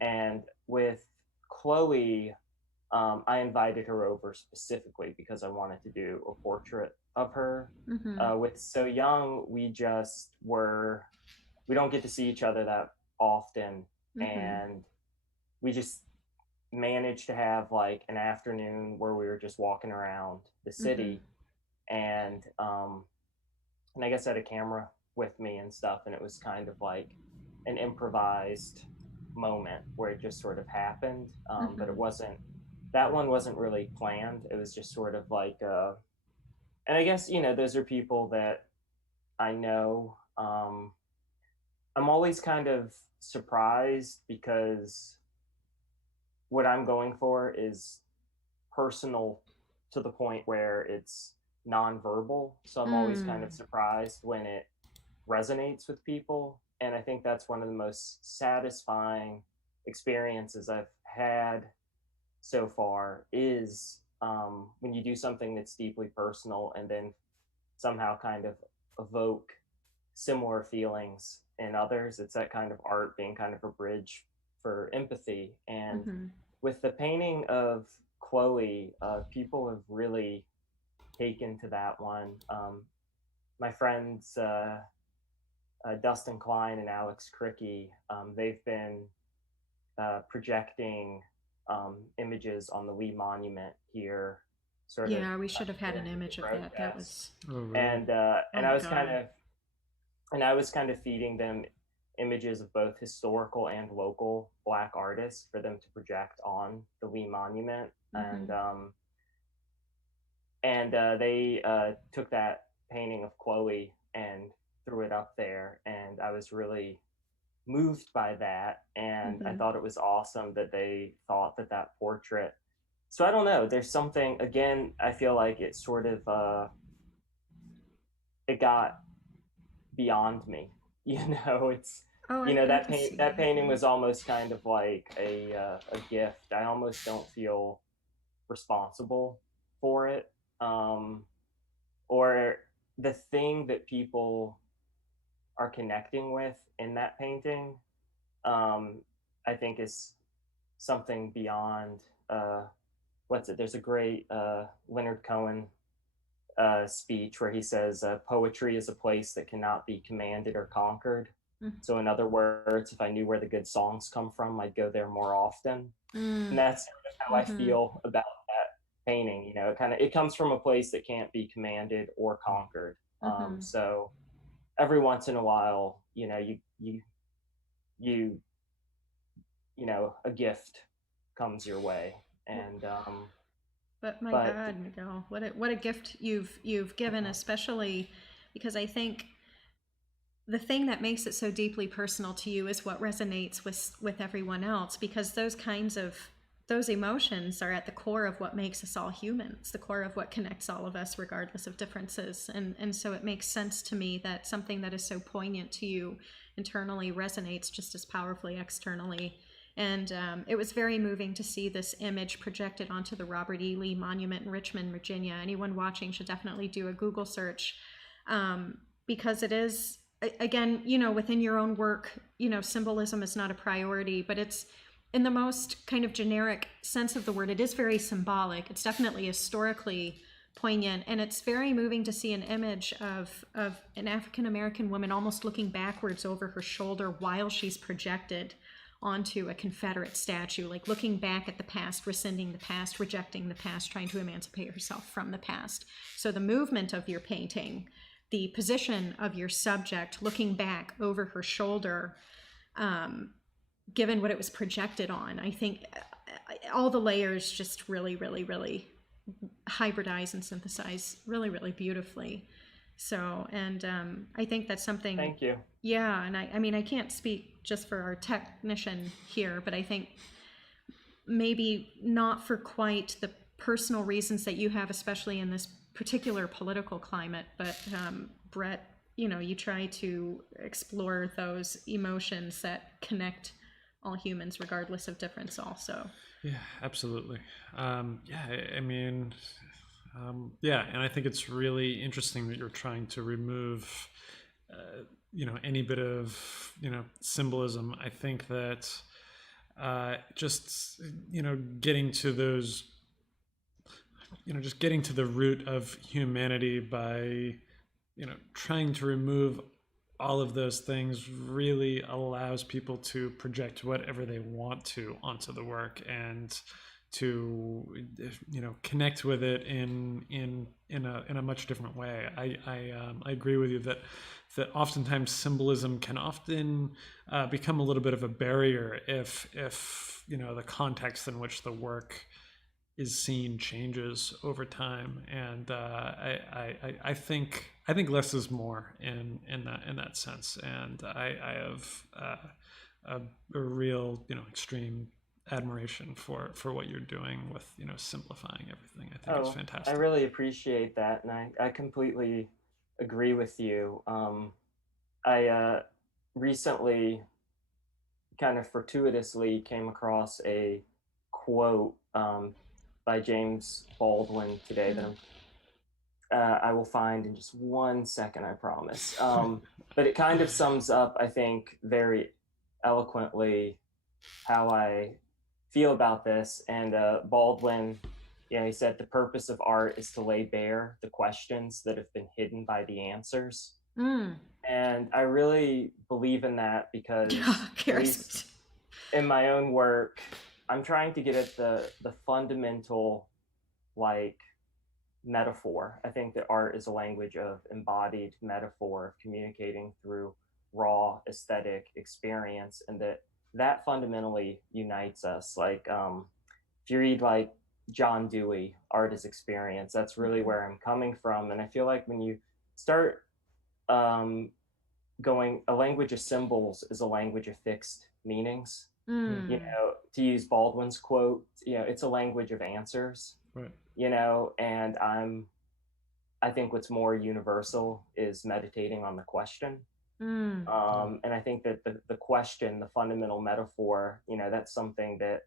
And with Chloe, I invited her over specifically because I wanted to do a portrait of her. With So Young, we don't get to see each other that often, and we just managed to have like an afternoon where we were just walking around the city, and I guess I had a camera with me and stuff, and it was kind of like an improvised moment where it just sort of happened, but that one wasn't really planned. It was just sort of like and I guess, you know, those are people that I know. I'm always kind of surprised because what I'm going for is personal to the point where it's nonverbal. So I'm always kind of surprised when it resonates with people. And I think that's one of the most satisfying experiences I've had so far is when you do something that's deeply personal and then somehow kind of evoke similar feelings in others. It's that kind of art being kind of a bridge for empathy. And with the painting of Chloe, people have really taken to that one. My friends Dustin Klein and Alex Cricky, they've been projecting images on the Lee Monument here. We should have had an image of that. That was and I was kind of feeding them images of both historical and local Black artists for them to project on the Lee Monument, and they took that painting of Chloe and threw it up there, and I was really moved by that, and I thought it was awesome that they thought that portrait. So I don't know, there's something, again, I feel like it sort of it got beyond me, you know. It's that painting was almost kind of like a gift. I almost don't feel responsible for it, or the thing that people are connecting with in that painting, I think is something beyond there's a great Leonard Cohen speech where he says poetry is a place that cannot be commanded or conquered. So in other words, if I knew where the good songs come from, I'd go there more often. And that's sort of how I feel about that painting. You know, it comes from a place that can't be commanded or conquered. So every once in a while, you know, you know, a gift comes your way, and But God, Miguel, what a gift you've given, especially because I think the thing that makes it so deeply personal to you is what resonates with everyone else, because those emotions are at the core of what makes us all human. It's the core of what connects all of us, regardless of differences. And so it makes sense to me that something that is so poignant to you internally resonates just as powerfully externally. And it was very moving to see this image projected onto the Robert E. Lee Monument in Richmond, Virginia. Anyone watching should definitely do a Google search, because it is, again, you know, within your own work, you know, symbolism is not a priority, but it's, in the most kind of generic sense of the word, it is very symbolic. It's definitely historically poignant, and it's very moving to see an image of an African-American woman almost looking backwards over her shoulder while she's projected onto a Confederate statue, like looking back at the past, rescinding the past, rejecting the past, trying to emancipate herself from the past. So the movement of your painting, the position of your subject looking back over her shoulder, given what it was projected on. I think all the layers just really, really, really hybridize and synthesize really, really beautifully. So, and I think that's something. Thank you. Yeah, and I mean, I can't speak just for our technician here, but I think maybe not for quite the personal reasons that you have, especially in this particular political climate, but Brett, you know, you try to explore those emotions that connect all humans regardless of difference also. Yeah, absolutely. I mean, yeah, and I think it's really interesting that you're trying to remove, any bit of, symbolism. I think that just, getting to those, just getting to the root of humanity by, trying to remove all of those things really allows people to project whatever they want to onto the work and to connect with it in a much different way. I agree with you that oftentimes symbolism can often become a little bit of a barrier if the context in which the work is seen changes over time, and I think less is more in that sense, and I have a real extreme admiration for what you're doing with simplifying everything. I think it's fantastic. I really appreciate that, and I completely agree with you. I recently kind of fortuitously came across a quote by James Baldwin today that I will find in just 1 second, I promise. But it kind of sums up, I think, very eloquently how I feel about this. And Baldwin, he said, the purpose of art is to lay bare the questions that have been hidden by the answers. And I really believe in that because at least in my own work, I'm trying to get at the fundamental, metaphor. I think that art is a language of embodied metaphor, of communicating through raw aesthetic experience, and that fundamentally unites us. If you read John Dewey, Art is Experience, that's really where I'm coming from. And I feel like when you start going, a language of symbols is a language of fixed meanings. To use Baldwin's quote, it's a language of answers. Right. And I think what's more universal is meditating on the question. And I think that the question, the fundamental metaphor, that's something that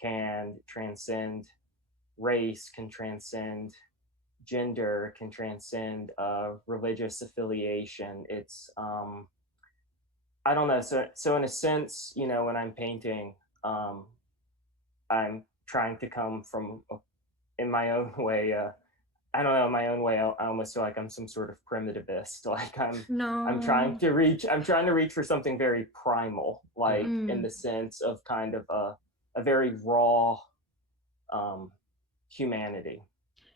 can transcend race, can transcend gender, can transcend religious affiliation. It's I don't know. So in a sense, when I'm painting, I'm trying to come from, in my own way, I don't know, in my own way, I almost feel like I'm some sort of primitivist. I'm trying to reach for something very primal, in the sense of kind of a very raw humanity.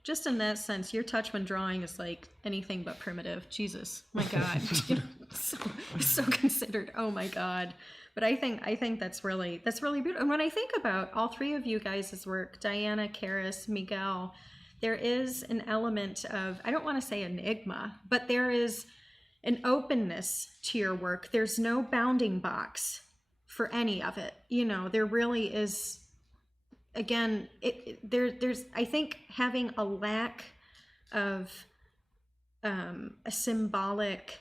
Just in that sense, your touch when drawing is like anything but primitive. Jesus, my God, so considered. Oh my God. But I think that's really beautiful. And when I think about all three of you guys' work, Diana, Charis, Miguel, there is an element of, I don't want to say enigma, but there is an openness to your work. There's no bounding box for any of it. There really is. Again, there's I think having a lack of a symbolic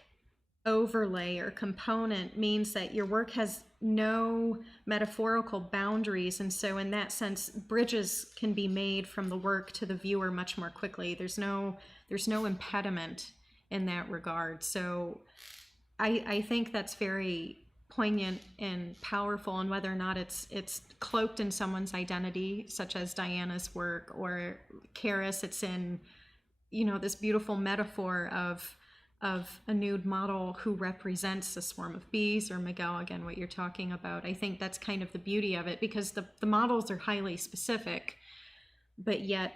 overlay or component means that your work has no metaphorical boundaries, and so in that sense, bridges can be made from the work to the viewer much more quickly. There's no impediment in that regard. So I think that's very poignant and powerful, and whether or not it's cloaked in someone's identity, such as Diana's work, or Charis, it's in this beautiful metaphor of a nude model who represents a swarm of bees, or Miguel, again, what you're talking about. I think that's kind of the beauty of it, because the models are highly specific, but yet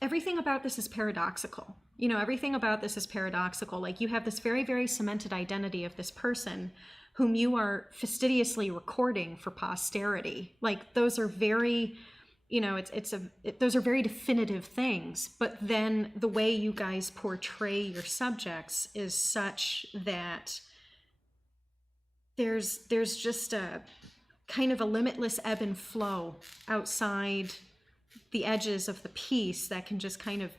everything about this is paradoxical. you know, everything about this is paradoxical. Like, you have this very, very cemented identity of this person whom you are fastidiously recording for posterity. Like, those are very, you know, those are very definitive things. But then the way you guys portray your subjects is such that there's just a kind of a limitless ebb and flow outside the edges of the piece that can just kind of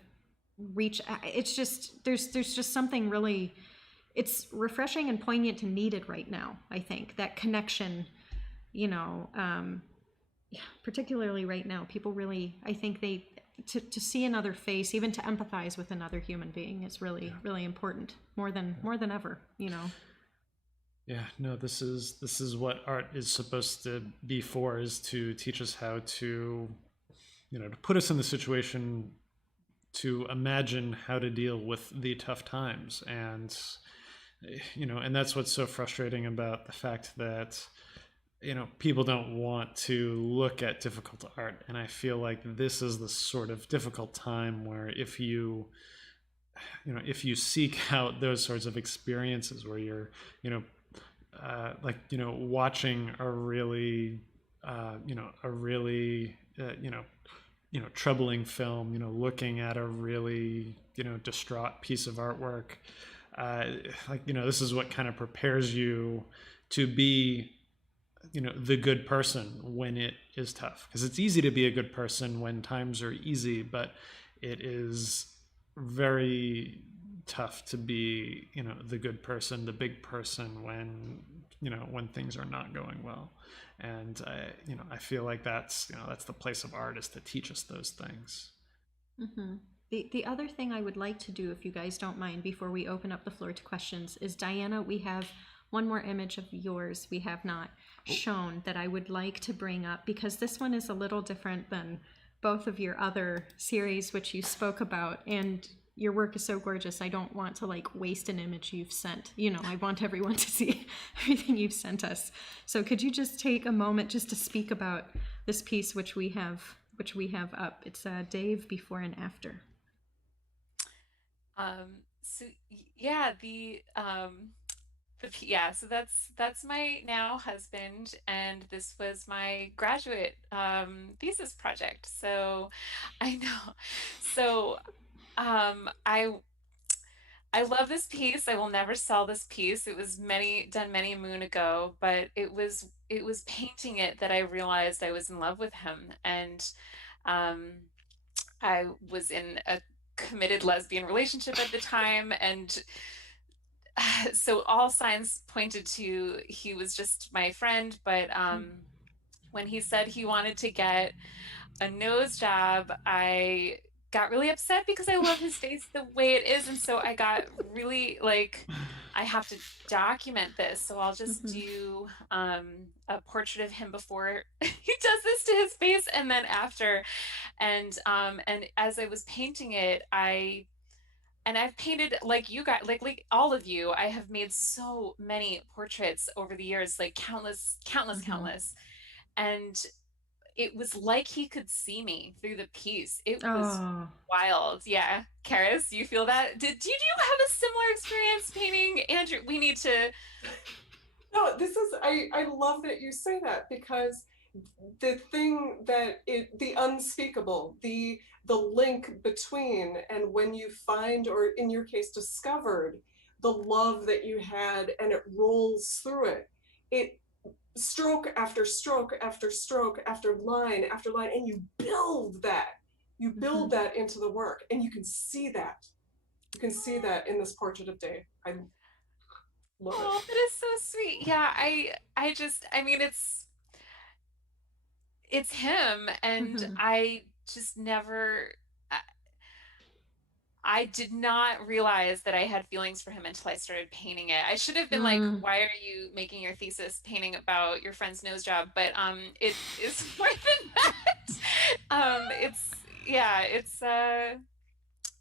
reach. It's just, there's just something really, it's refreshing and poignant and needed right now. I think that connection, you know, particularly right now, people really, I think to see another face, even to empathize with another human being, is really, really important, more than ever, you know. Yeah, no, this is what art is supposed to be for, is to teach us how to, you know, to put us in the situation to imagine how to deal with the tough times. And, you know, and that's what's so frustrating about the fact that, you know, people don't want to look at difficult art. And I feel like this is the sort of difficult time where if you seek out those sorts of experiences where you're, you know, like, you know, watching a really troubling film, you know, looking at a really, you know, distraught piece of artwork, like, you know, this is what kind of prepares you to be, you know, the good person when it is tough. Because it's easy to be a good person when times are easy, but it is very tough to be, you know, the good person, the big person when, you know, when things are not going well. And you know, I feel like that's, you know, that's the place of art, is to teach us those things. Mm-hmm. The other thing I would like to do, if you guys don't mind, before we open up the floor to questions, is, Diana, we have one more image of yours we have not shown that I would like to bring up, because this one is a little different than both of your other series which you spoke about, and your work is so gorgeous. I don't want to like waste an image you've sent. You know, I want everyone to see everything you've sent us. So could you just take a moment just to speak about this piece which we have up? It's Dave before and after. So yeah, so that's my now husband, and this was my graduate thesis project. So I know. So I love this piece. I will never sell this piece. It was done many a moon ago, but it was painting it that I realized I was in love with him. And um I was in a committed lesbian relationship at the time, and so all signs pointed to he was just my friend. But when he said he wanted to get a nose job, I got really upset because I love his face the way it is. And so I got really like, I have to document this. So I'll just do a portrait of him before he does this to his face, and then after. And as I was painting it, I've painted, like you guys, like all of you, I have made so many portraits over the years, like countless. And it was like he could see me through the piece. It was wild. Yeah. Charis, you feel that? Did you have a similar experience painting? Andrew, we need to. No, I love that you say that, because the thing the unspeakable, the link between, and when you find, or in your case discovered, the love that you had, and it rolls through it stroke after stroke after stroke after line, and you build that into the work, and you can see that in this portrait of Dave. I love it. That is so sweet. Yeah, I mean, it's him, and I just never, I did not realize that I had feelings for him until I started painting it. I should have been like, why are you making your thesis painting about your friend's nose job? But it is more than that.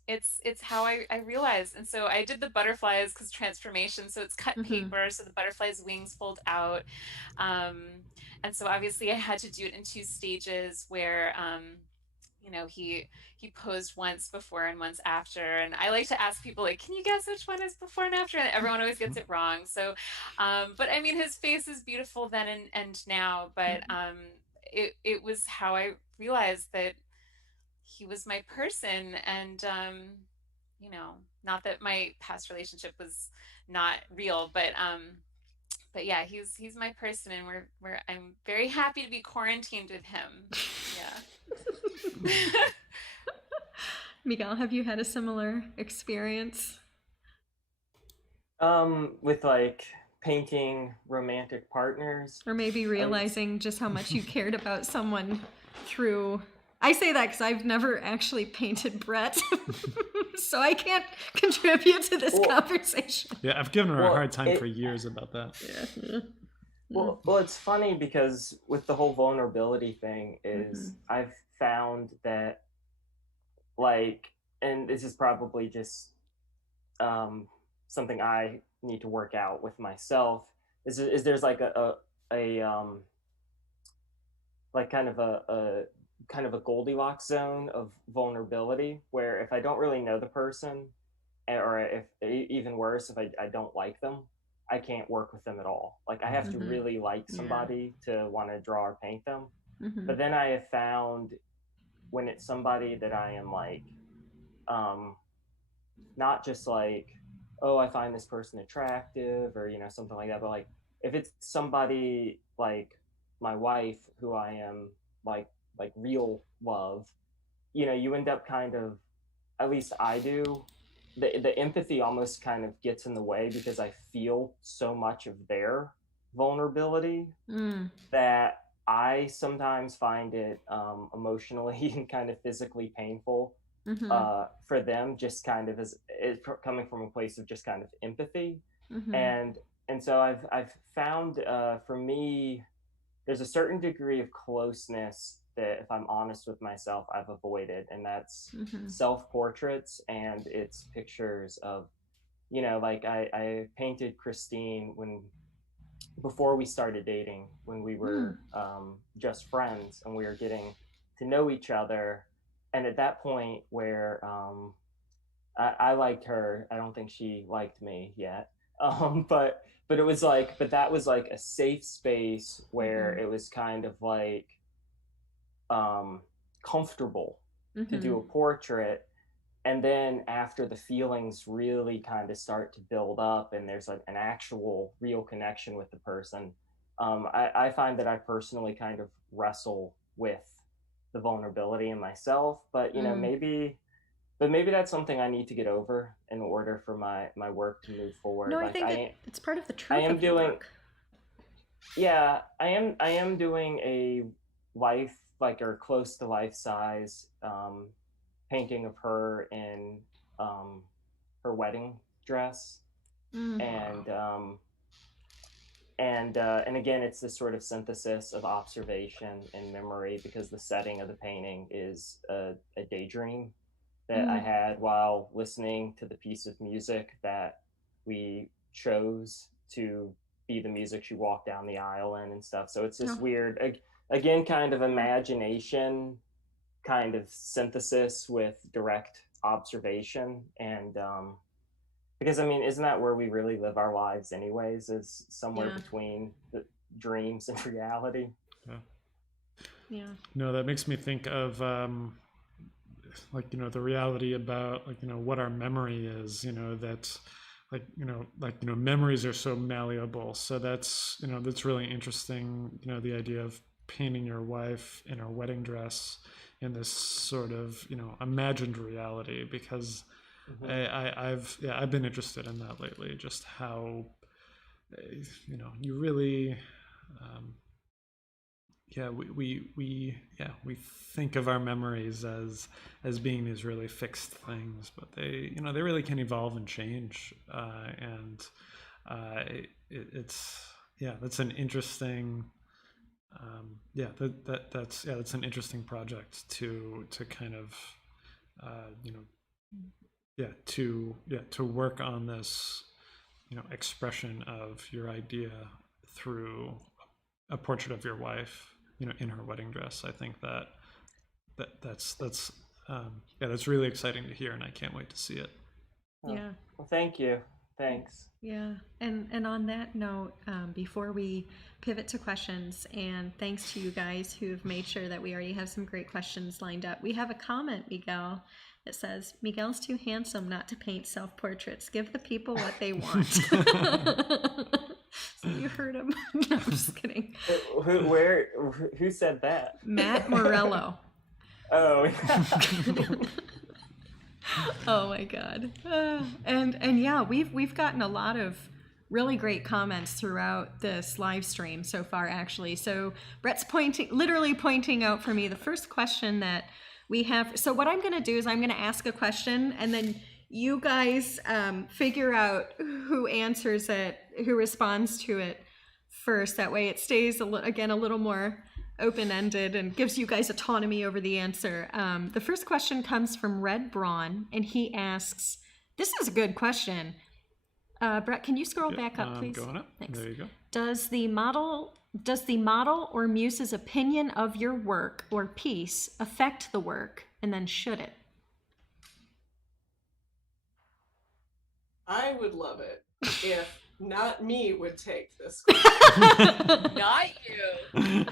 It's how I realized. And so I did the butterflies because transformation. So it's cut paper, so the butterflies' wings fold out. And so obviously I had to do it in two stages, where he posed once before and once after, and I like to ask people, like, can you guess which one is before and after? And everyone always gets it wrong. So but I mean, his face is beautiful then and now, but it was how I realized that he was my person. And not that my past relationship was not real, but yeah, he's my person, and I'm very happy to be quarantined with him. Yeah. Miguel, have you had a similar experience? With like painting romantic partners, or maybe realizing just how much you cared about someone through. I say that because I've never actually painted Brett, so I can't contribute to this conversation. Yeah, I've given her a hard time for years about that. Yeah. Well, it's funny because with the whole vulnerability thing is I've found that, like, and this is probably just something I need to work out with myself, is there's like a like kind of a Goldilocks zone of vulnerability where if I don't really know the person, or if even worse, if I don't like them, I can't work with them at all. Like I have to really like somebody to want to draw or paint them. But then I have found when it's somebody that I am like, not just like, oh, I find this person attractive or, something like that, but like if it's somebody like my wife who I am like real love, you end up kind of, at least I do, the empathy almost kind of gets in the way because I feel so much of their vulnerability that I sometimes find it emotionally and kind of physically painful for them, just kind of as coming from a place of just kind of empathy. And so I've found for me, there's a certain degree of closeness that, if I'm honest with myself, I've avoided, and that's self-portraits, and it's pictures of, like I painted Christine before we started dating, when we were just friends and we were getting to know each other. And at that point where I liked her, I don't think she liked me yet. But it was like, but that was like a safe space where it was kind of like comfortable to do a portrait. And then after the feelings really kind of start to build up and there's like an actual real connection with the person, I find that I personally kind of wrestle with the vulnerability in myself. But maybe that's something I need to get over in order for my work to move forward. No, like, I think it's part of the truth. I am of your doing work. Yeah, I am doing a life, like, or close to life size painting of her in her wedding dress. And again, it's this sort of synthesis of observation and memory, because the setting of the painting is a daydream that I had while listening to the piece of music that we chose to be the music she walked down the aisle in and stuff. So it's this weird, again, kind of imagination, kind of synthesis with direct observation. And because, I mean, isn't that where we really live our lives anyways, is somewhere between the dreams and reality? Yeah. No, that makes me think of like, the reality about, like, what our memory is, that memories are so malleable. So that's really interesting, the idea of painting your wife in her wedding dress in this sort of, imagined reality, because I've been interested in that lately, just how, you really, we think of our memories as being these really fixed things, but they really can evolve and change, and that's an interesting that's an interesting project to kind of to work on this expression of your idea through a portrait of your wife in her wedding dress. I think that that's yeah, that's really exciting to hear, and I can't wait to see it. Oh, Yeah. well, thank you. Thanks. Yeah, and on that note, before we pivot to questions, and thanks to you guys who have made sure that we already have some great questions lined up, we have a comment, Miguel, that says, Miguel's too handsome not to paint self-portraits. Give the people what they want. So you heard him. No, I'm just kidding. Who said that? Matt Morello. Oh, Oh my god. And yeah, we've gotten a lot of really great comments throughout this live stream so far, actually. So Brett's literally pointing out for me the first question that we have. So what I'm going to do is I'm going to ask a question, and then you guys figure out who answers it, who responds to it first. That way it stays a little more open-ended and gives you guys autonomy over the answer. The first question comes from Red Braun, and he asks, this is a good question. Brett, can you scroll back up, please? Going up. Thanks. There you go. Does the model or muse's opinion of your work or piece affect the work, and then should it? I would love it if not me would take this question. Not you.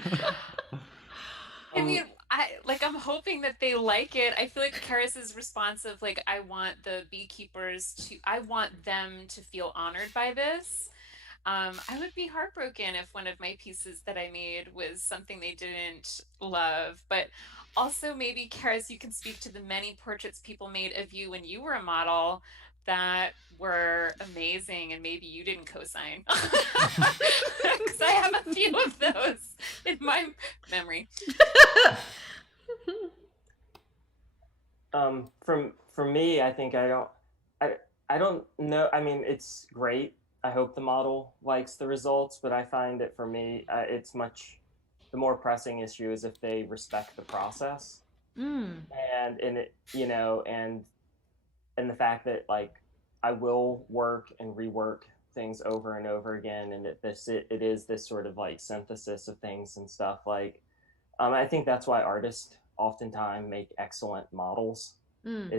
I mean, I'm hoping that they like it. I feel like Charis's response of like, I want them to feel honored by this. I would be heartbroken if one of my pieces that I made was something they didn't love. But also maybe, Charis, you can speak to the many portraits people made of you when you were a model that were amazing, and maybe you didn't co-sign. Because I have a few of those in my memory. For me, I think I don't know. I mean, it's great. I hope the model likes the results, but I find that for me, it's the more pressing issue is if they respect the process, and it, and the fact that like I will work and rework things over and over again, and that it is this sort of like synthesis of things and stuff. Like, I think that's why artists oftentimes make excellent models. And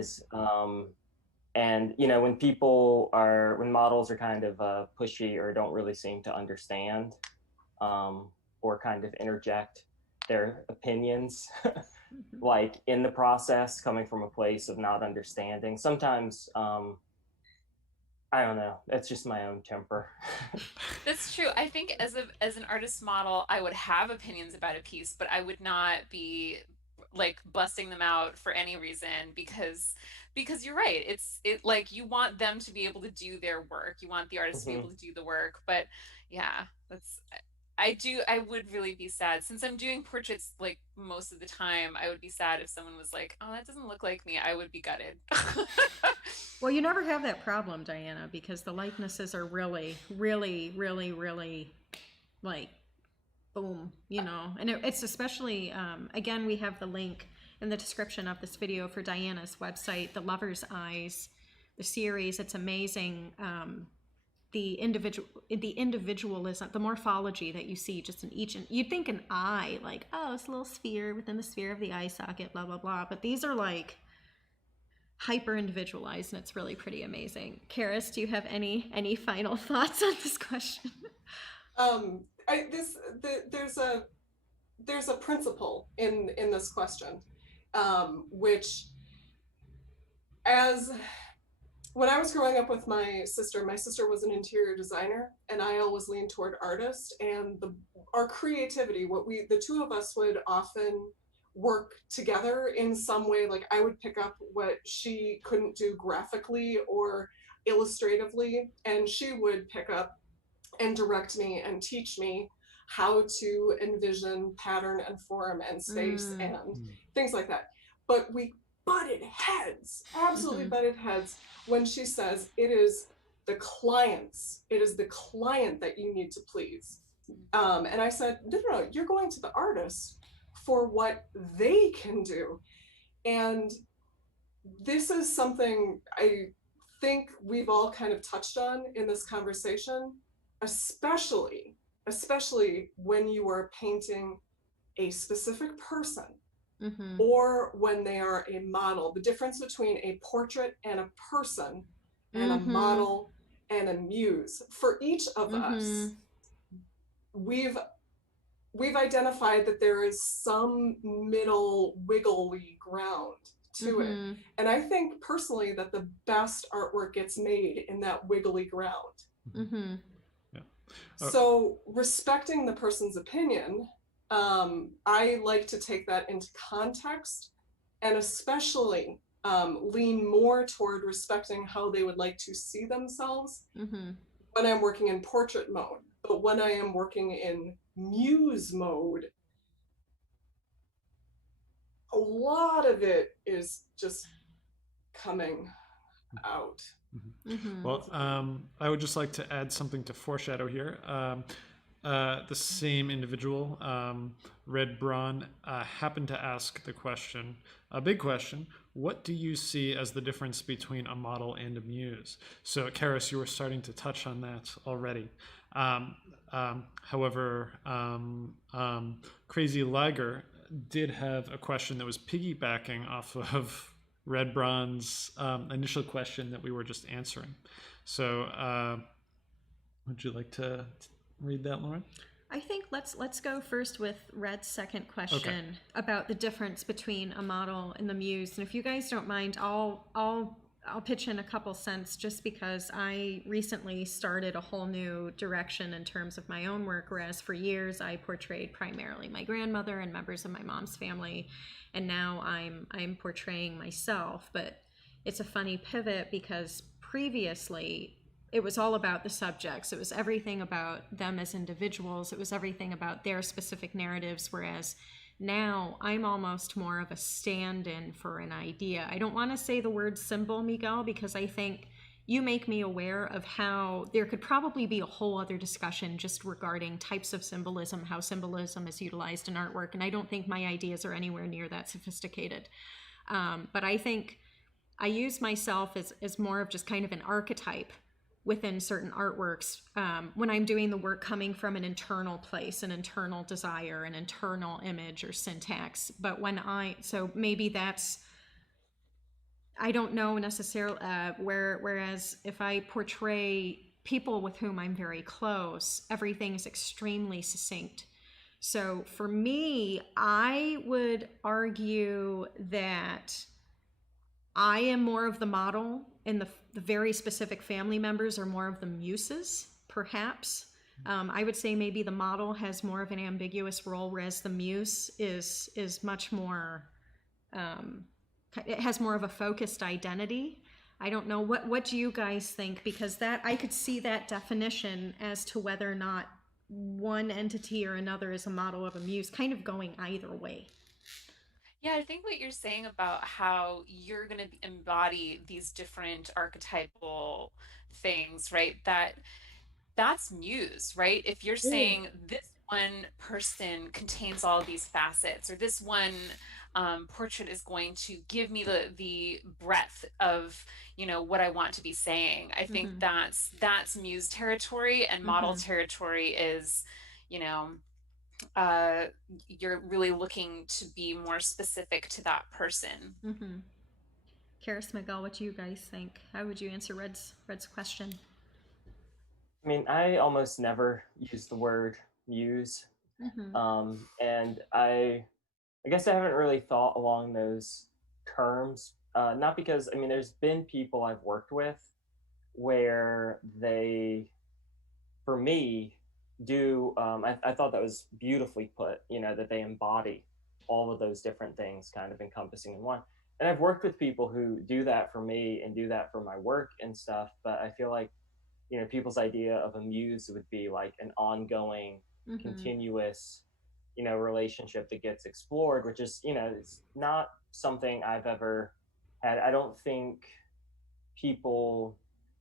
when models are kind of pushy or don't really seem to understand, or kind of interject their opinions, like in the process, coming from a place of not understanding. Sometimes, I don't know. That's just my own temper. That's true. I think as an artist model, I would have opinions about a piece, but I would not be like busting them out for any reason, because you're right. It like you want them to be able to do their work. You want the artist to be able to do the work. But yeah, I would really be sad, since I'm doing portraits like most of the time. I would be sad if someone was like, oh, that doesn't look like me. I would be gutted. Well, you never have that problem, Diana, because the likenesses are really, really, really, really like boom, and it's especially, again, we have the link in the description of this video for Diana's website, The Lover's Eyes, the series. It's amazing. The individualism, the morphology that you see just in each, and you'd think an eye, like, oh, it's a little sphere within the sphere of the eye socket, blah, blah, blah. But these are like hyper individualized, and it's really pretty amazing. Charis, do you have any final thoughts on this question? There's a principle in this question, which, when I was growing up with my sister was an interior designer, and I always leaned toward artist, and our creativity, the two of us would often work together in some way. Like I would pick up what she couldn't do graphically or illustratively, and she would pick up and direct me and teach me how to envision pattern and form and space and things like that. But we butted heads, absolutely butted heads, when she says it is the client that you need to please. And I said, no, you're going to the artist for what they can do. And this is something I think we've all kind of touched on in this conversation, especially when you are painting a specific person Mm-hmm. or when they are a model. The difference between a portrait and a person and a model and a muse. For each of us, we've identified that there is some middle wiggly ground to it. And I think personally that the best artwork gets made in that wiggly ground. Yeah. So respecting the person's opinion, I like to take that into context, and especially lean more toward respecting how they would like to see themselves when I'm working in portrait mode. But when I am working in muse mode, a lot of it is just coming out. Well, I would just like to add something to foreshadow here. The same individual, Red Braun, happened to ask the question, a big question: what do you see as the difference between a model and a muse? So, Charis, you were starting to touch on that already. However, Crazy Liger did have a question that was piggybacking off of Red Braun's initial question that we were just answering. So, would you like to read that, Lauren? I think let's go first with Red's second question about the difference between a model and the muse. And if you guys don't mind, I'll pitch in a couple cents, just because I recently started a whole new direction in terms of my own work, whereas for years I portrayed primarily my grandmother and members of my mom's family, and now I'm portraying myself. But it's a funny pivot, because previously it was all about the subjects. It was everything about them as individuals. It was everything about their specific narratives, whereas now I'm almost more of a stand-in for an idea. I don't want to say the word symbol, Miguel, because I think you make me aware of how there could probably be a whole other discussion just regarding types of symbolism, how symbolism is utilized in artwork, and I don't think my ideas are anywhere near that sophisticated. But I think I use myself as more of just kind of an archetype within certain artworks, when I'm doing the work coming from an internal place, an internal desire, an internal image or syntax. But so maybe that's, I don't know necessarily, whereas if I portray people with whom I'm very close, everything is extremely succinct. So for me, I would argue that I am more of the model, and the very specific family members are more of the muses, perhaps. I would say maybe the model has more of an ambiguous role, whereas the muse is much more, it has more of a focused identity. I don't know, what do you guys think? Because that, I could see that definition as to whether or not one entity or another is a model of a muse, kind of going either way. Yeah, I think what you're saying about how you're going to embody these different archetypal things, right? That's muse, right? If you're saying this one person contains all of these facets, or this one portrait is going to give me the breadth of, you know, what I want to be saying. I think that's muse territory, and model territory is, you know, you're really looking to be more specific to that person. Charis, Miguel, what do you guys think? How would you answer Red's question? I mean, I almost never use the word muse. And I guess I haven't really thought along those terms. Not because, I mean, there's been people I've worked with where they, for me, do, I thought that was beautifully put, you know, that they embody all of those different things kind of encompassing in one. And I've worked with people who do that for me and do that for my work and stuff, but I feel like, you know, people's idea of a muse would be like an ongoing, continuous, you know, relationship that gets explored, which is, you know, it's not something I've ever had. I don't think people,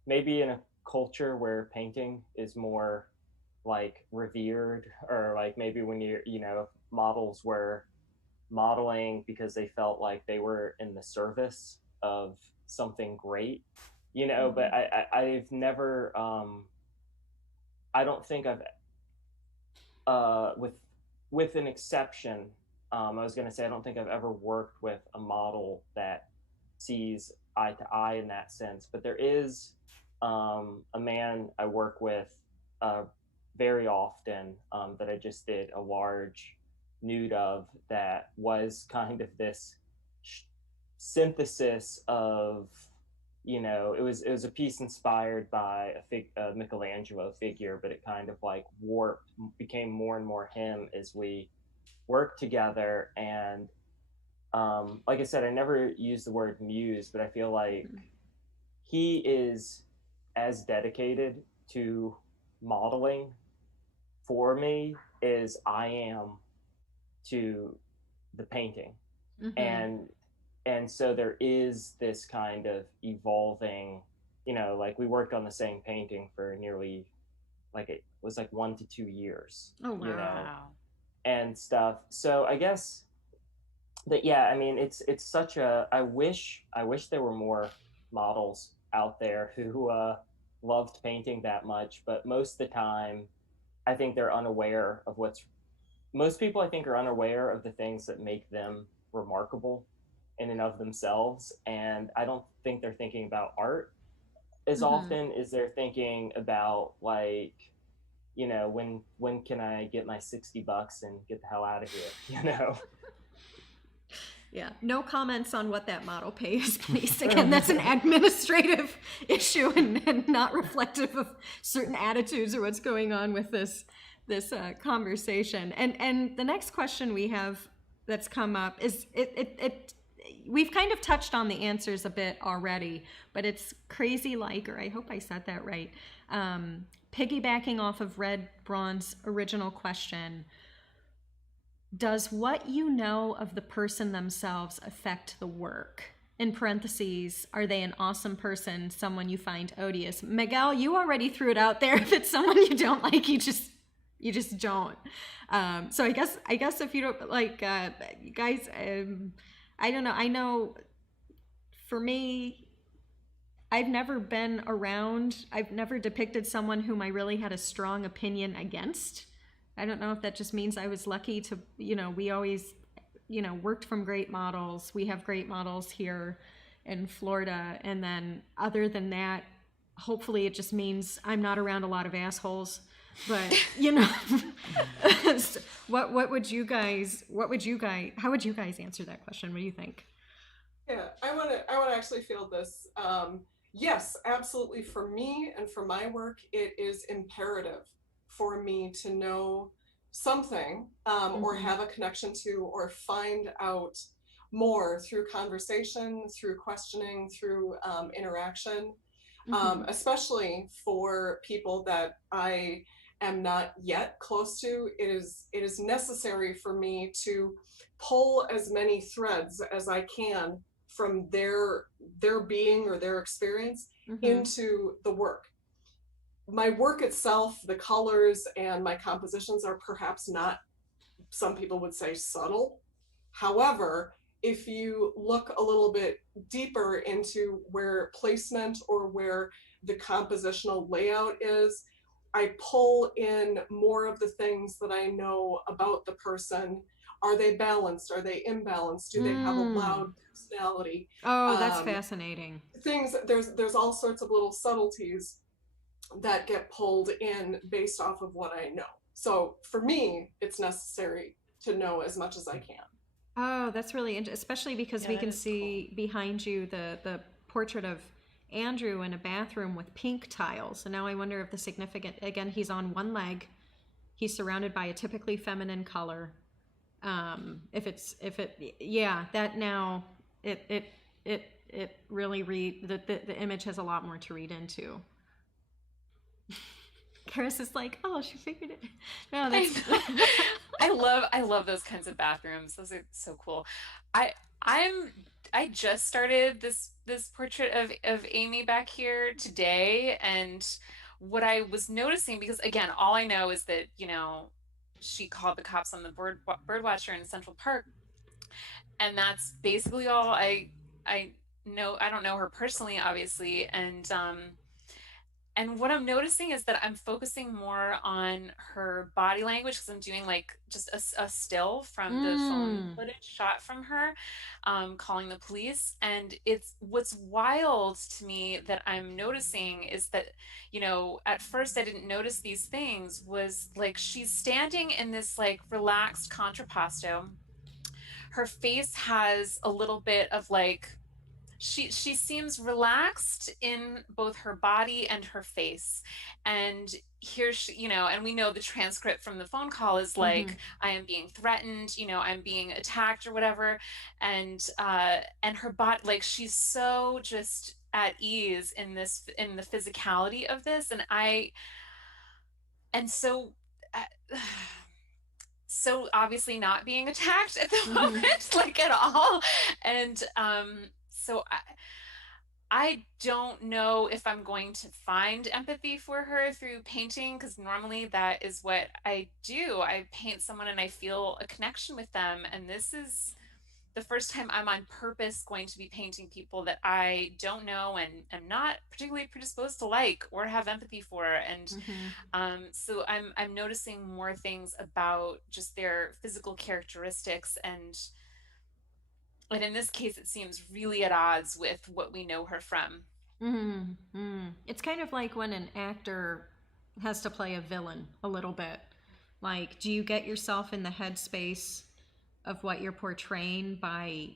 maybe in a culture where painting is more like revered, or like maybe when you're, you know, models were modeling because they felt like they were in the service of something great, you know. But I've never I don't think I've with an exception, I was going to say, I don't think I've ever worked with a model that sees eye to eye in that sense, but there is a man I work with very often that I just did a large nude of that was kind of this synthesis of, it was a piece inspired by a Michelangelo figure, but it kind of like warped, became more and more him as we worked together. And like I said, I never use the word muse, but I feel like he is as dedicated to modeling for me as I am to the painting. And so there is this kind of evolving, like we worked on the same painting for nearly, like it was like 1 to 2 years. Oh, wow. Wow. And stuff. So I guess that, yeah, I mean, it's such a, I wish there were more models out there who loved painting that much, but most of the time I think they're unaware of most people I think are unaware of the things that make them remarkable in and of themselves. And I don't think they're thinking about art as often as they're thinking about, like, when can I get my $60 and get the hell out of here, Yeah, no comments on what that model pays, please. Again, that's an administrative issue and not reflective of certain attitudes or what's going on with this conversation. And the next question we have that's come up is we've kind of touched on the answers a bit already, but it's crazy like, or I hope I said that right, piggybacking off of Red Braun's original question. Does what you know of the person themselves affect the work? In parentheses, are they an awesome person, someone you find odious? Miguel, you already threw it out there. If it's someone you don't like, you just don't. So I guess if you don't like, you guys, I don't know. I know for me, I've never been around, I've never depicted someone whom I really had a strong opinion against. I don't know if that just means I was lucky to, we always, worked from great models. We have great models here in Florida. And then other than that, hopefully it just means I'm not around a lot of assholes. But, how would you guys answer that question? What do you think? Yeah, I want to actually field this. Yes, absolutely. For me and for my work, it is imperative for me to know something or have a connection to or find out more through conversation, through questioning, through interaction, especially for people that I am not yet close to. It is necessary for me to pull as many threads as I can from their being or their experience into the work. My work itself, the colors and my compositions are perhaps not, some people would say, subtle. However, if you look a little bit deeper into where placement or where the compositional layout is, I pull in more of the things that I know about the person. Are they balanced? Are they imbalanced? Do they have a loud personality? Oh, that's fascinating. Things, there's all sorts of little subtleties that get pulled in based off of what I know. So for me, it's necessary to know as much as I can. Oh, that's really interesting, especially because we can see behind you the portrait of Andrew in a bathroom with pink tiles. And now I wonder if the significant, again, he's on one leg, he's surrounded by a typically feminine color. It really the image has a lot more to read into. Charis is like, oh, she figured it. No, that's I love those kinds of bathrooms. Those are so cool. I just started this portrait of Amy back here today, and what I was noticing, because again, all I know is that she called the cops on the bird watcher in Central Park, and that's basically all I know. I don't know her personally, obviously, and and what I'm noticing is that I'm focusing more on her body language because I'm doing like just a still from the phone Mm. footage shot from her, calling the police. And it's what's wild to me that I'm noticing is that, you know, at first I didn't notice these things, was like she's standing in this like relaxed contrapposto. Her face has a little bit of like, she seems relaxed in both her body and her face. And here she, you know, and we know the transcript from the phone call is Mm-hmm. like, I am being threatened, you know, I'm being attacked or whatever. And her body, like she's so just at ease in this, in the physicality of this. And so uh, so obviously not being attacked at the Mm-hmm. moment, like at all. And so I don't know if I'm going to find empathy for her through painting, because normally that is what I do. I paint someone and I feel a connection with them. And this is the first time I'm on purpose going to be painting people that I don't know and am not particularly predisposed to like or have empathy for. And Mm-hmm. so I'm noticing more things about just their physical characteristics, and in this case it seems really at odds with what we know her from. Mm-hmm. It's kind of like when an actor has to play a villain a little bit. Like, do you get yourself in the headspace of what you're portraying by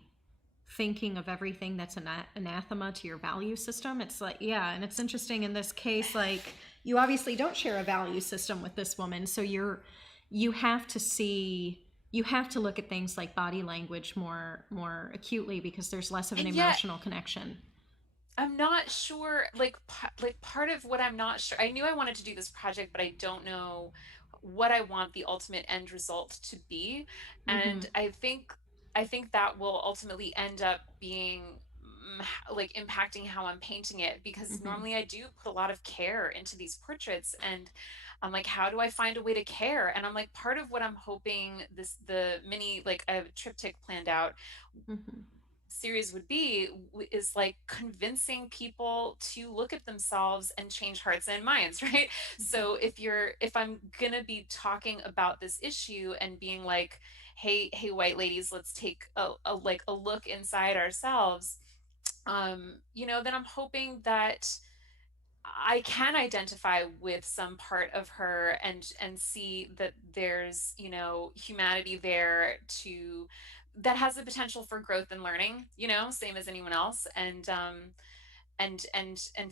thinking of everything that's anathema to your value system? It's like, yeah, and it's interesting in this case, like, you obviously don't share a value system with this woman, so you have to see, you have to look at things like body language more acutely because there's less of an And yet emotional connection. I'm not sure, like part of what I'm not sure, I knew I wanted to do this project, but I don't know what I want the ultimate end result to be. Mm-hmm. And I think that will ultimately end up being like impacting how I'm painting it, because Mm-hmm. normally I do put a lot of care into these portraits, and I'm like, how do I find a way to care? And I'm like, part of what I'm hoping this, the mini, like a triptych planned out Mm-hmm. series would be, is like convincing people to look at themselves and change hearts and minds, right? So if I'm gonna be talking about this issue and being like, hey white ladies, let's take a like a look inside ourselves, you know, then I'm hoping that I can identify with some part of her and see that there's, you know, humanity there to, that has the potential for growth and learning, you know, same as anyone else. And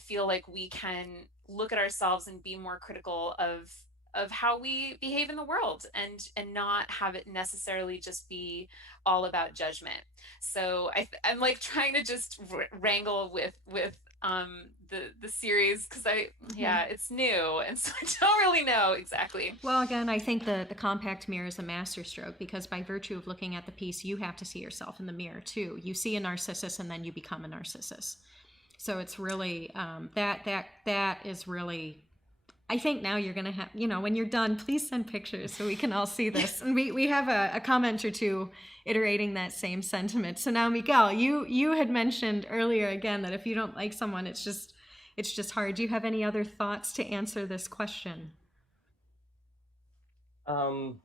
feel like we can look at ourselves and be more critical of how we behave in the world, and not have it necessarily just be all about judgment. So I'm like trying to just wrangle with the series, because I, Mm-hmm. yeah, it's new, and so I don't really know exactly. Well, again, I think the compact mirror is a masterstroke because by virtue of looking at the piece, you have to see yourself in the mirror too. You see a narcissus and then you become a narcissus. So it's really that is really. I think now you're gonna have, you know, when you're done, please send pictures so we can all see this. And we have a comment or two iterating that same sentiment. So now, Miguel, you had mentioned earlier again that if you don't like someone, it's just hard. Do you have any other thoughts to answer this question? Um,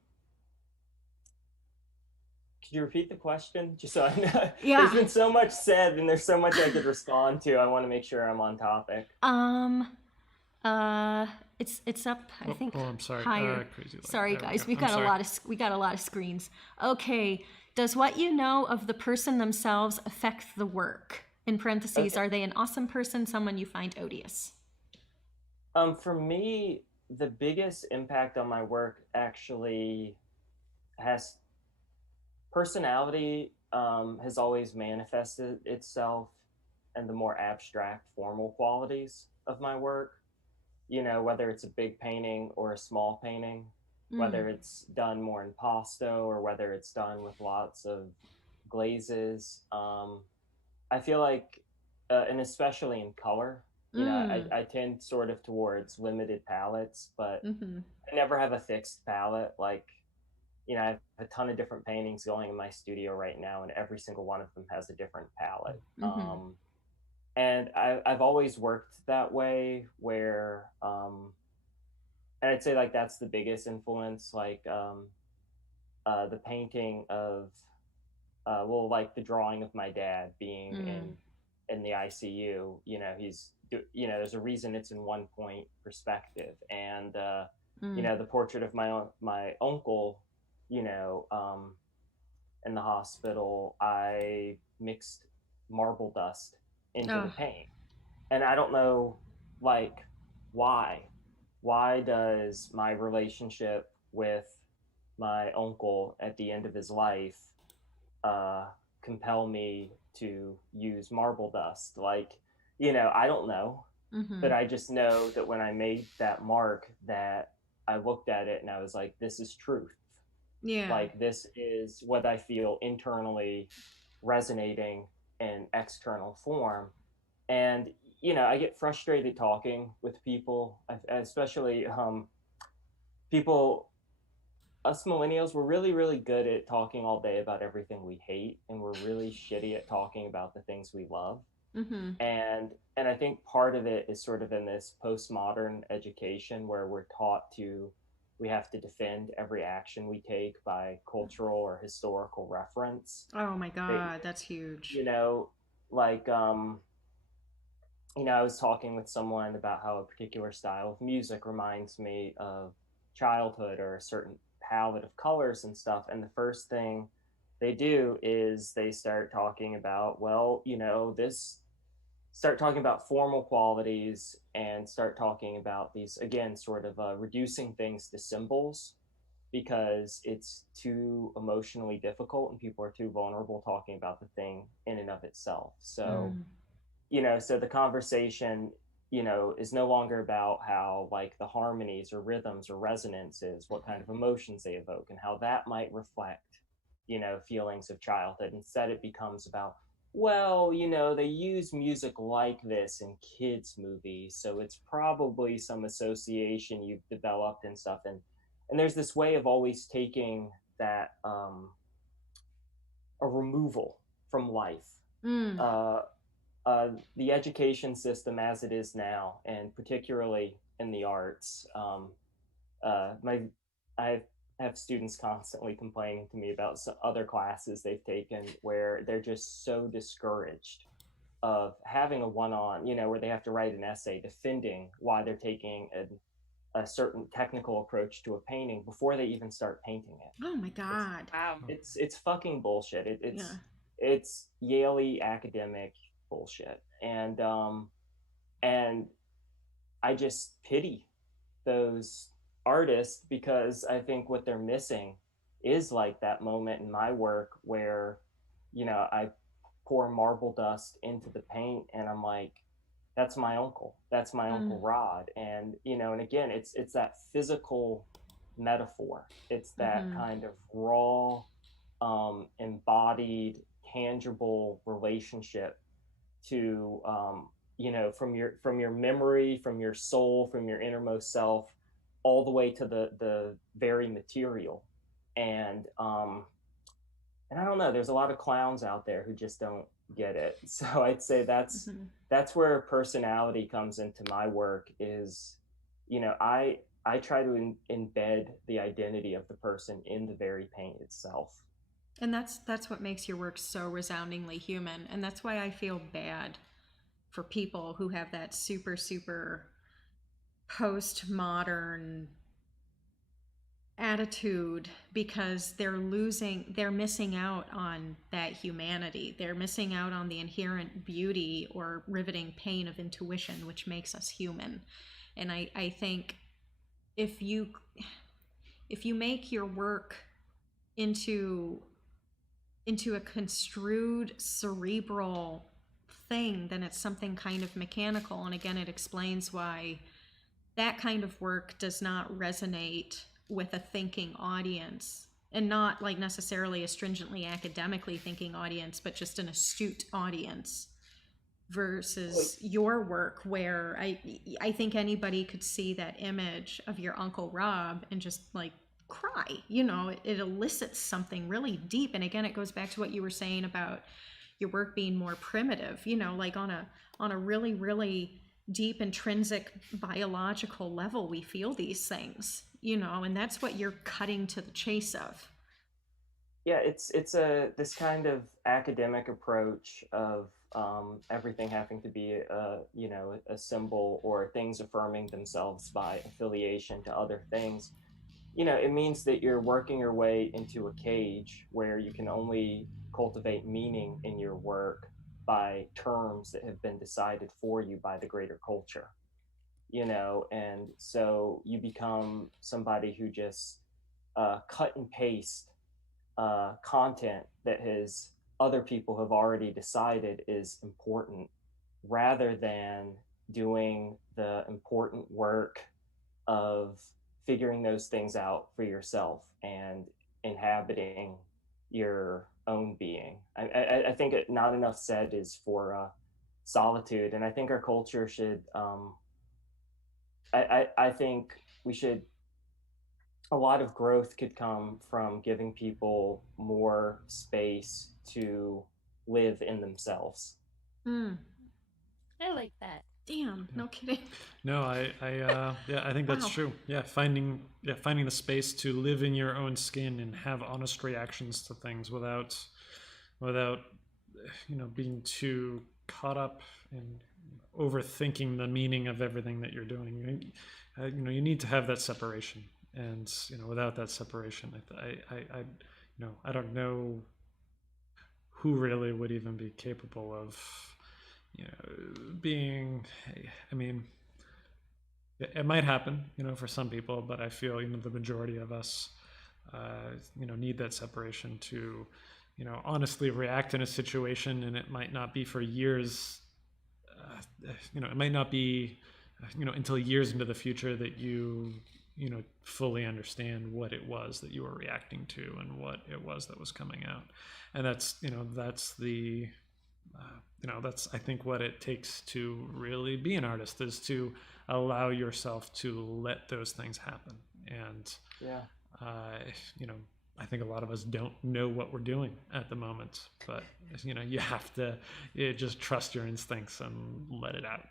could you repeat the question? Just so I know. There's Yeah. been so much said and there's so much I could respond to. I want to make sure I'm on topic. Um. Uh. It's up. I think I'm sorry. higher. Crazy light. Sorry, There we guys. go. We I'm got a sorry. lot of we got a lot of screens. Okay. Does what you know of the person themselves affect the work? In parentheses, Okay. are they an awesome person, someone you find odious? For me, the biggest impact on my work actually has personality has always manifested itself in the more abstract formal qualities of my work. You know, whether it's a big painting or a small painting, Mm. whether it's done more in pasto or whether it's done with lots of glazes. I feel like, and especially in color, you know, Mm. I tend sort of towards limited palettes, but Mm-hmm. I never have a fixed palette. Like, you know, I have a ton of different paintings going in my studio right now, and every single one of them has a different palette. Mm-hmm. and I've always worked that way where, and I'd say like that's the biggest influence, like the painting of, well, like the drawing of my dad being in the ICU. You know, there's a reason it's in 1 point perspective, and you know, the portrait of my uncle, you know, in the hospital, I mixed marble dust into the paint, and I don't know, like, why. Why does my relationship with my uncle at the end of his life compel me to use marble dust? Like, you know, I don't know, but I just know that when I made that mark, that I looked at it and I was like, this is truth. Yeah. Like, this is what I feel internally resonating in external form. And, you know, I get frustrated talking with people, especially people, us millennials. We're really, really good at talking all day about everything we hate, and we're really shitty at talking about the things we love. And I think part of it is sort of in this postmodern education where we're taught we have to defend every action we take by cultural or historical reference. Oh my God, that's huge. You know, like, you know, I was talking with someone about how a particular style of music reminds me of childhood, or a certain palette of colors and stuff. And the first thing they do is they start talking about, well, you know, start talking about formal qualities, and start talking about these, again, sort of reducing things to symbols, because it's too emotionally difficult and people are too vulnerable talking about the thing in and of itself. So, you know, so the conversation, you know, is no longer about how, like, the harmonies or rhythms or resonances, what kind of emotions they evoke, and how that might reflect, you know, feelings of childhood. Instead, it becomes about, well, you know, they use music like this in kids' movies, so it's probably some association you've developed and stuff. And there's this way of always taking that, a removal from life. The education system as it is now, and particularly in the arts, I have students constantly complaining to me about some other classes they've taken where they're just so discouraged of having a one-on, you know, where they have to write an essay defending why they're taking a certain technical approach to a painting before they even start painting it. Oh my God. Wow. It's fucking bullshit. It's Yale academic bullshit. And I just pity those artists, because I think what they're missing is like that moment in my work where, you know, I pour marble dust into the paint and I'm like, that's my uncle. That's my Uncle Rod. And, you know, and again, it's that physical metaphor. It's that kind of raw, embodied, tangible relationship to, you know, from your memory, from your soul, from your innermost self, all the way to the very material. And I don't know, there's a lot of clowns out there who just don't get it. So I'd say that's where personality comes into my work. Is, you know, I try to embed the identity of the person in the very paint itself. And that's what makes your work so resoundingly human. And that's why I feel bad for people who have that super, super postmodern attitude, because they're missing out on that humanity. They're missing out on the inherent beauty or riveting pain of intuition, which makes us human. And I think if you make your work into a construed cerebral thing, then it's something kind of mechanical. And again, it explains why that kind of work does not resonate with a thinking audience, and not like necessarily a stringently academically thinking audience, but just an astute audience, versus your work where I think anybody could see that image of your Uncle Rob and just like cry. You know, it elicits something really deep. And again, it goes back to what you were saying about, your work being more primitive, you know, like on a really, really deep intrinsic biological level, we feel these things, you know, and that's what you're cutting to the chase of. Yeah, it's this kind of academic approach of everything having to be a symbol, or things affirming themselves by affiliation to other things. You know, it means that you're working your way into a cage where you can only cultivate meaning in your work by terms that have been decided for you by the greater culture. You know, and so you become somebody who just cut and paste content that has other people have already decided is important, rather than doing the important work of figuring those things out for yourself and inhabiting your own being. I think not enough said is for solitude, and I think our culture should. I think we should, a lot of growth could come from giving people more space to live in themselves. Mm. I like that. Damn, no kidding. No, yeah, I think that's Wow. true. Yeah, finding the space to live in your own skin and have honest reactions to things without, being too caught up in overthinking the meaning of everything that you're doing. You need to have that separation, and without that separation, I don't know who really would even be capable of, being. I mean, it might happen, for some people, but I feel, the majority of us, need that separation to, honestly react in a situation, and it might not be for years. It might not be, until years into the future that you fully understand what it was that you were reacting to and what it was that was coming out. And that's the that's, I think, what it takes to really be an artist, is to allow yourself to let those things happen. And Yeah. I think a lot of us don't know what we're doing at the moment, but you have to just trust your instincts and let it out.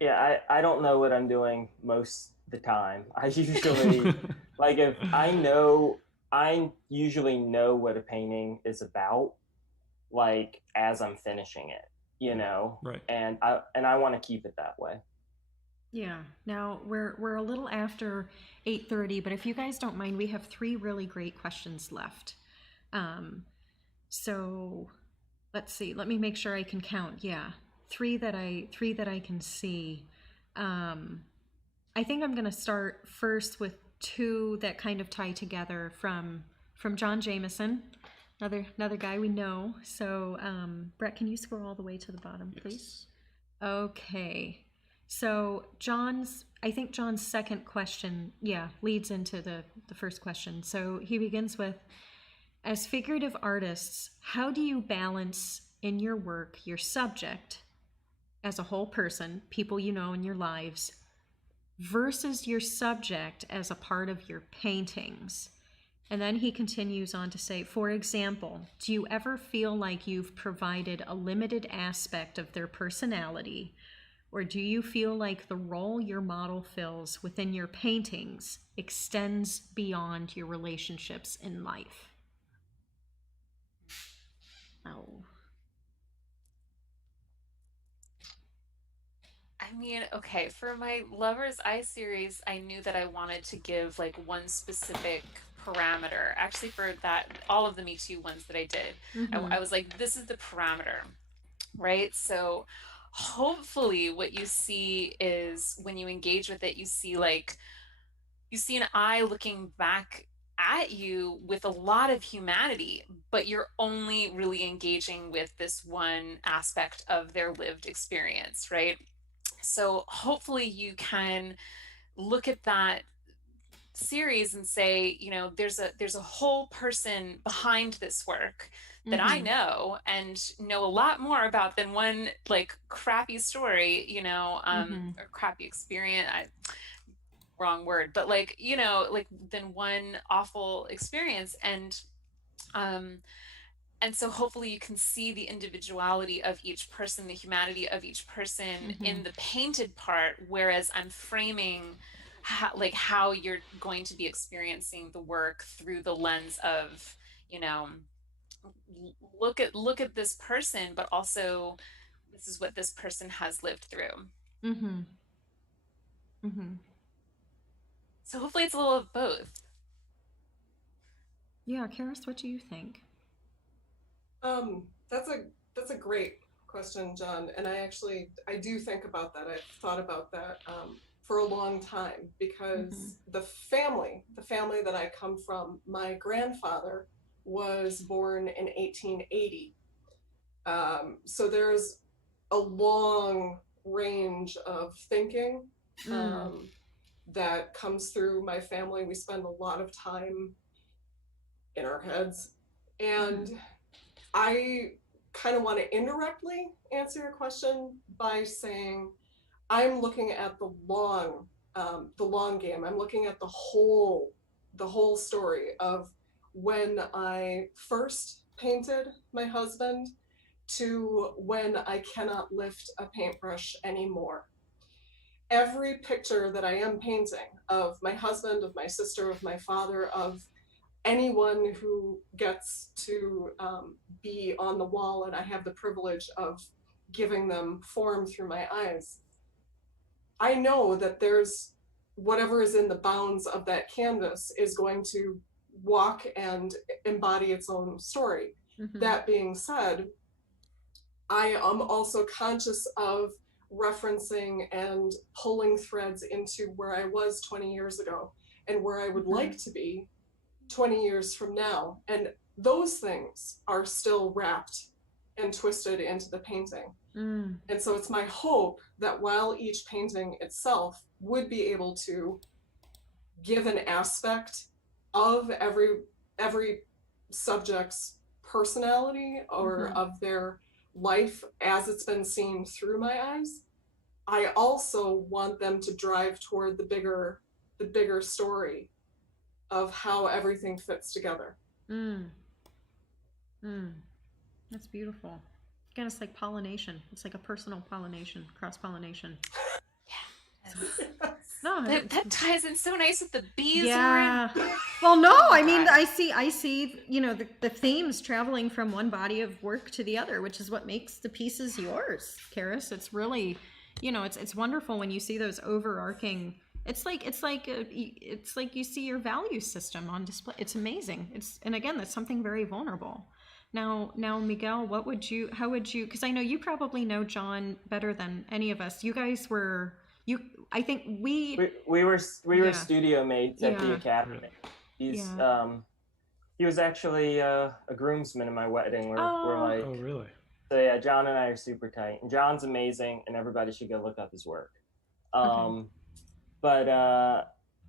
Yeah, I don't know what I'm doing most of the time. I usually like, if I usually know what a painting is about, like, as I'm finishing it, Right. And I want to keep it that way. Yeah. Now we're a little after 8:30, but if you guys don't mind, we have 3 really great questions left. So let's see. Let me make sure I can count. Yeah, 3 that I can see. I think I'm gonna start first with 2 that kind of tie together from John Jameson, another guy we know. So Brett, can you scroll all the way to the bottom, please? Yes. Okay. So I think John's second question, leads into the first question. So he begins with, as figurative artists, how do you balance in your work your subject as a whole person, people you know in your lives, versus your subject as a part of your paintings? And then he continues on to say, for example, do you ever feel like you've provided a limited aspect of their personality? Or do you feel like the role your model fills within your paintings extends beyond your relationships in life? Oh. I mean, okay, for my Lover's Eye series, I knew that I wanted to give like one specific parameter. Actually, for that, all of the Me Too ones that I did, I was like, this is the parameter, right? So hopefully what you see is, when you engage with it, you see an eye looking back at you with a lot of humanity, but you're only really engaging with this one aspect of their lived experience, right? So hopefully you can look at that series and say, there's a whole person behind this work that I know and know a lot more about than one like crappy story, or crappy experience. Wrong word, but like, like, than one awful experience. And and so hopefully you can see the individuality of each person, the humanity of each person in the painted part, whereas I'm framing how you're going to be experiencing the work through the lens of, you know, look at this person, but also this is what this person has lived through. Mm-hmm. Mm-hmm. So hopefully it's a little of both. Yeah, Charis, what do you think? That's a great question, John. And I do think about that. I've thought about that for a long time because the family that I come from, my grandfather was born in 1880. So there's a long range of thinking that comes through my family. We spend a lot of time in our heads. And I kind of want to indirectly answer your question by saying I'm looking at the long game. I'm looking at the whole story of when I first painted my husband to when I cannot lift a paintbrush anymore. Every picture that I am painting of my husband, of my sister, of my father, of anyone who gets to be on the wall, and I have the privilege of giving them form through my eyes, I know that there's whatever is in the bounds of that canvas is going to walk and embody its own story. That being said, I am also conscious of referencing and pulling threads into where I was 20 years ago and where I would like to be 20 years from now. And those things are still wrapped and twisted into the painting. And so it's my hope that while each painting itself would be able to give an aspect of every subject's personality or of their life as it's been seen through my eyes, I also want them to drive toward the bigger story of how everything fits together. That's beautiful. Again, it's like pollination. It's like a personal pollination, cross-pollination. No, That ties in so nice with the bees. Yeah. Well, no, I mean, I see, you know, the themes traveling from one body of work to the other, which is what makes the pieces yours, Charis. It's really, you know, it's wonderful when you see those overarching. It's like you see your value system on display. It's amazing. And again, that's something very vulnerable. Now, Miguel, how would you? Because I know you probably know John better than any of us. You guys were. I think we were studio mates at the academy. He was actually a groomsman in my wedding. We're like, oh really? So yeah, John and I are super tight, and John's amazing, and everybody should go look up his work. But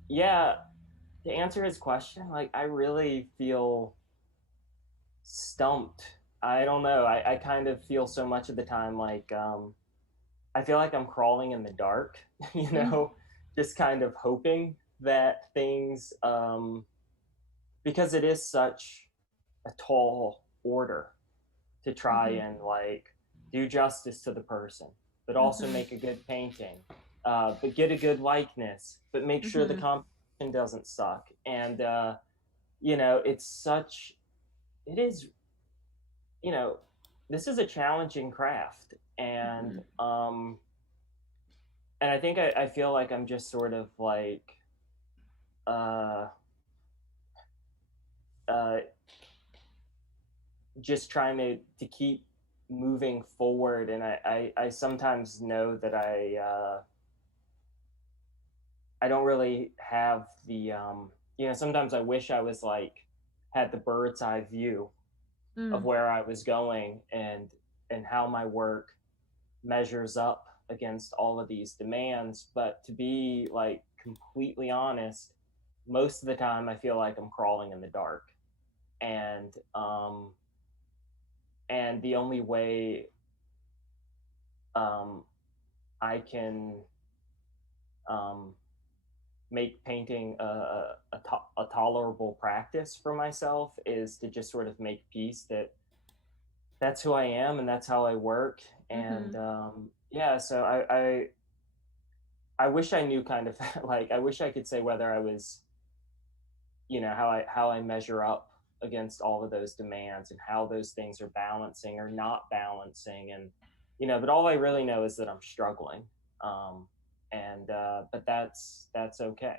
yeah, to answer his question, like I really feel stumped. I don't know. I kind of feel so much of the time like I feel like I'm crawling in the dark, you know, just kind of hoping that things, because it is such a tall order to try and like do justice to the person, but also make a good painting, but get a good likeness, but make sure the composition doesn't suck. And, you know, it is, you know, this is a challenging craft. And I think I feel like I'm just sort of like just trying to keep moving forward. And I sometimes know that I don't really have the you know, sometimes I wish I was like had the bird's eye view of where I was going and how my work measures up against all of these demands. But to be like completely honest, most of the time I feel like I'm crawling in the dark. And the only way I can make painting a tolerable practice for myself is to just sort of make peace that that's who I am and that's how I work. And yeah, so I wish I knew kind of like I wish I could say whether I was, you know, how I measure up against all of those demands and how those things are balancing or not balancing. And you know, but all I really know is that I'm struggling. um and but that's okay.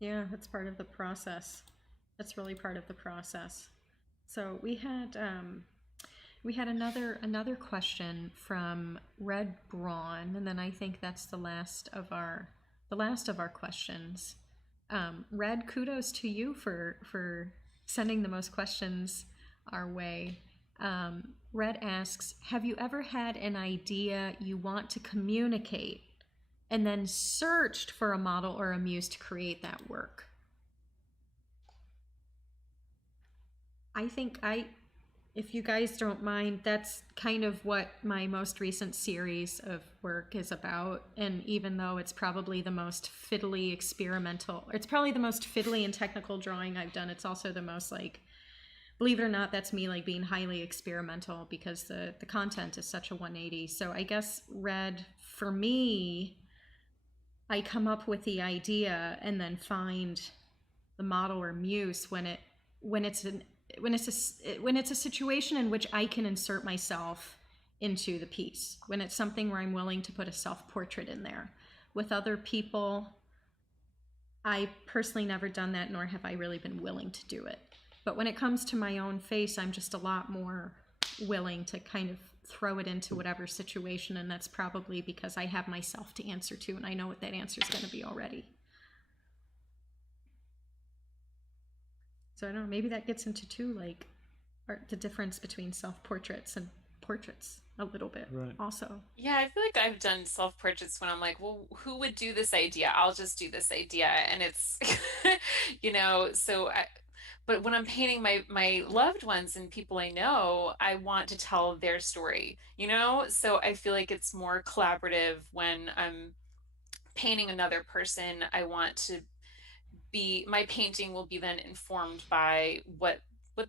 Yeah, that's part of the process. That's really part of the process. So we had another question from Red Braun, and then I think that's the last of our questions. Red, kudos to you for sending the most questions our way. Red asks, have you ever had an idea you want to communicate and then searched for a model or a muse to create that work? I think if you guys don't mind, that's kind of what my most recent series of work is about. And even though it's probably the most fiddly experimental, it's probably the most fiddly and technical drawing I've done, it's also the most like, believe it or not, that's me like being highly experimental because the content is such a 180. So I guess Red, for me, I come up with the idea and then find the model or muse when it's a situation in which I can insert myself into the piece, when it's something where I'm willing to put a self-portrait in there. With other people, I personally never done that, nor have I really been willing to do it. But when it comes to my own face, I'm just a lot more willing to kind of throw it into whatever situation, and that's probably because I have myself to answer to, and I know what that answer is going to be already. So I don't know, maybe that gets into too, like, the difference between self-portraits and portraits a little bit, right? Also. Yeah, I feel like I've done self-portraits when I'm like, well, who would do this idea? I'll just do this idea. And it's, but when I'm painting my loved ones and people I know, I want to tell their story, So I feel like it's more collaborative when I'm painting another person. I want to my painting will be then informed by what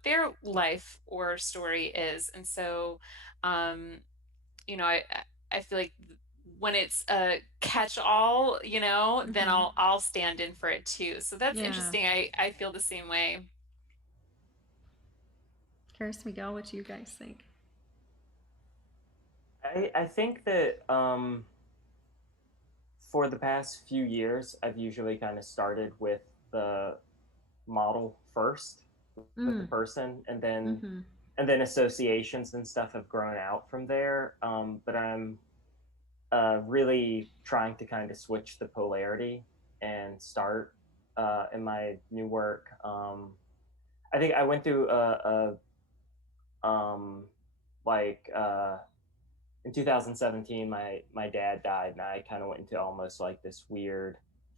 their life or story is. And so um I feel like when it's a catch-all, then I'll stand in for it too. So that's interesting. I feel the same way. Charis, Miguel, what do you guys think? I think that for the past few years, I've usually kind of started with the model first, with the person, and then associations and stuff have grown out from there. But I'm really trying to kind of switch the polarity and start in my new work. I think I went through like in 2017, my dad died, and I kind of went into almost like this weird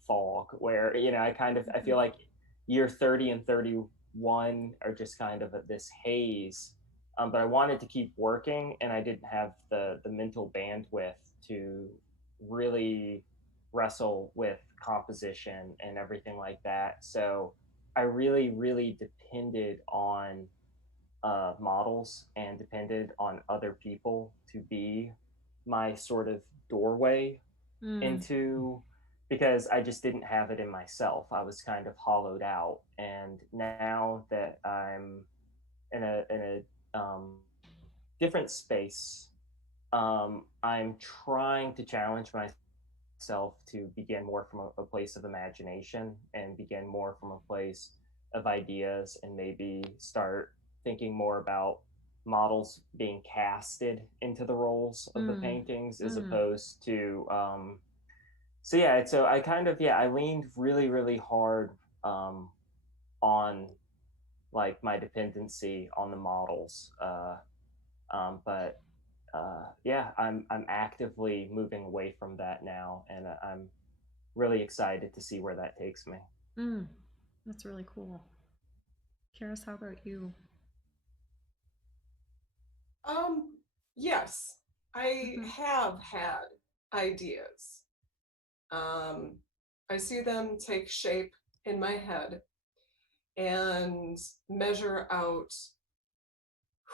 fog where I feel like year 30 and 31 are just kind of this haze. But I wanted to keep working, and I didn't have the mental bandwidth to really wrestle with composition and everything like that. So I really, really depended on models and depended on other people to be my sort of doorway into, because I just didn't have it in myself. I was kind of hollowed out. And now that I'm in a different space, I'm trying to challenge myself to begin more from a place of imagination and begin more from a place of ideas, and maybe start thinking more about models being casted into the roles of the paintings as opposed to so I kind of I leaned really, really hard on like my dependency on the models, but I'm actively moving away from that now, and I'm really excited to see where that takes me. That's really cool. Charis, how about you? Yes, I have had ideas. I see them take shape in my head and measure out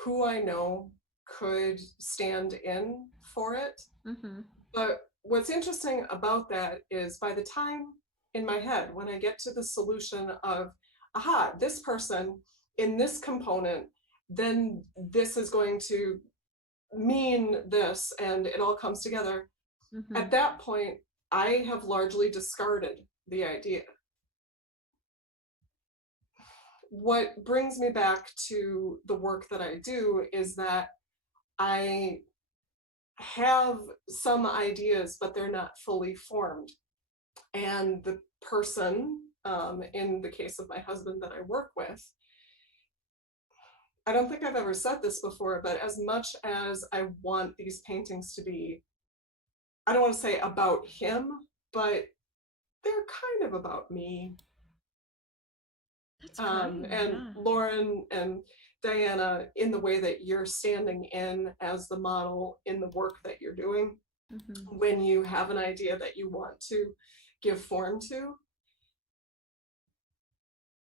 who I know could stand in for it. Mm-hmm. But what's interesting about that is by the time in my head, when I get to the solution of, aha, this person in this component, then this is going to mean this, and it all comes together. Mm-hmm. At that point, I have largely discarded the idea. What brings me back to the work that I do is that I have some ideas, but they're not fully formed. And the person, in the case of my husband that I work with, I don't think I've ever said this before, but as much as I want these paintings to be, I don't want to say about him, but they're kind of about me. That's great. And Yeah. Lauren and Diana, in the way that you're standing in as the model in the work that you're doing, Mm-hmm. when you have an idea that you want to give form to,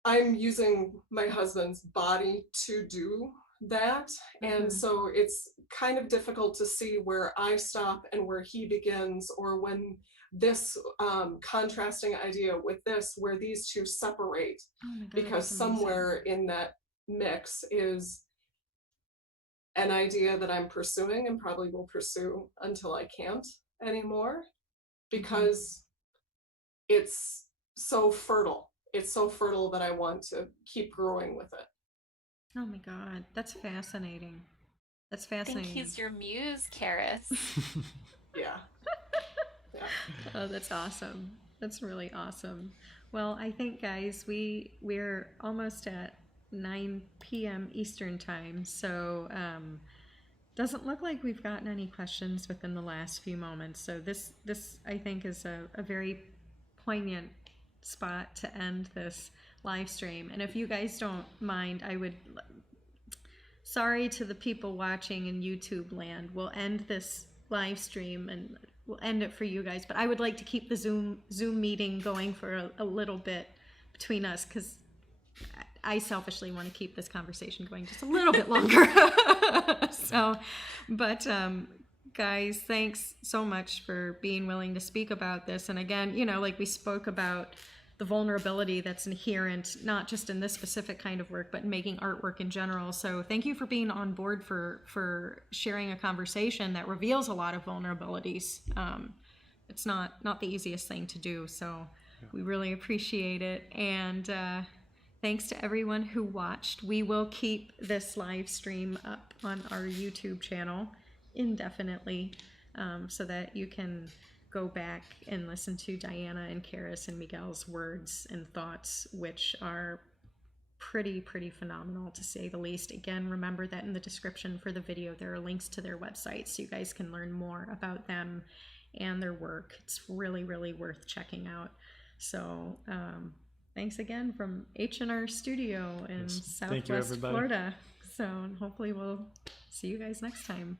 I'm using my husband's body to do that. Mm-hmm. And so it's kind of difficult to see where I stop and where he begins, or when this contrasting idea with this, where these two separate, Oh my God, because that's amazing. somewhere in that mix is an idea that I'm pursuing and probably will pursue until I can't anymore, because it's so fertile. It's so fertile that I want to keep growing with it. Oh my God, that's fascinating. That's I think fascinating. he's your muse, Charis. Yeah. Yeah. Oh, that's awesome. That's really awesome. Well, I think, guys, we're almost at 9 p.m. Eastern time, so doesn't look like we've gotten any questions within the last few moments. So this I think is a very poignant spot to end this live stream. And if you guys don't mind, I would, sorry to the people watching in YouTube land, we'll end this live stream and we'll end it for you guys, but I would like to keep the Zoom meeting going for a little bit between us, because I selfishly want to keep this conversation going just a little bit longer. So, but guys, thanks so much for being willing to speak about this. And again, you know, like we spoke about the vulnerability that's inherent, not just in this specific kind of work, but in making artwork in general. So thank you for being on board for sharing a conversation that reveals a lot of vulnerabilities. It's not the easiest thing to do. So we really appreciate it. And thanks to everyone who watched. We will keep this live stream up on our YouTube channel indefinitely, so that you can go back and listen to Diana and Charis and Miguel's words and thoughts, which are pretty phenomenal, to say the least. Again, remember that in the description for the video there are links to their websites, so you guys can learn more about them and their work. It's really worth checking out. So thanks again from H&R Studio in Yes. Thank you, Southwest everybody. Florida. So hopefully we'll see you guys next time.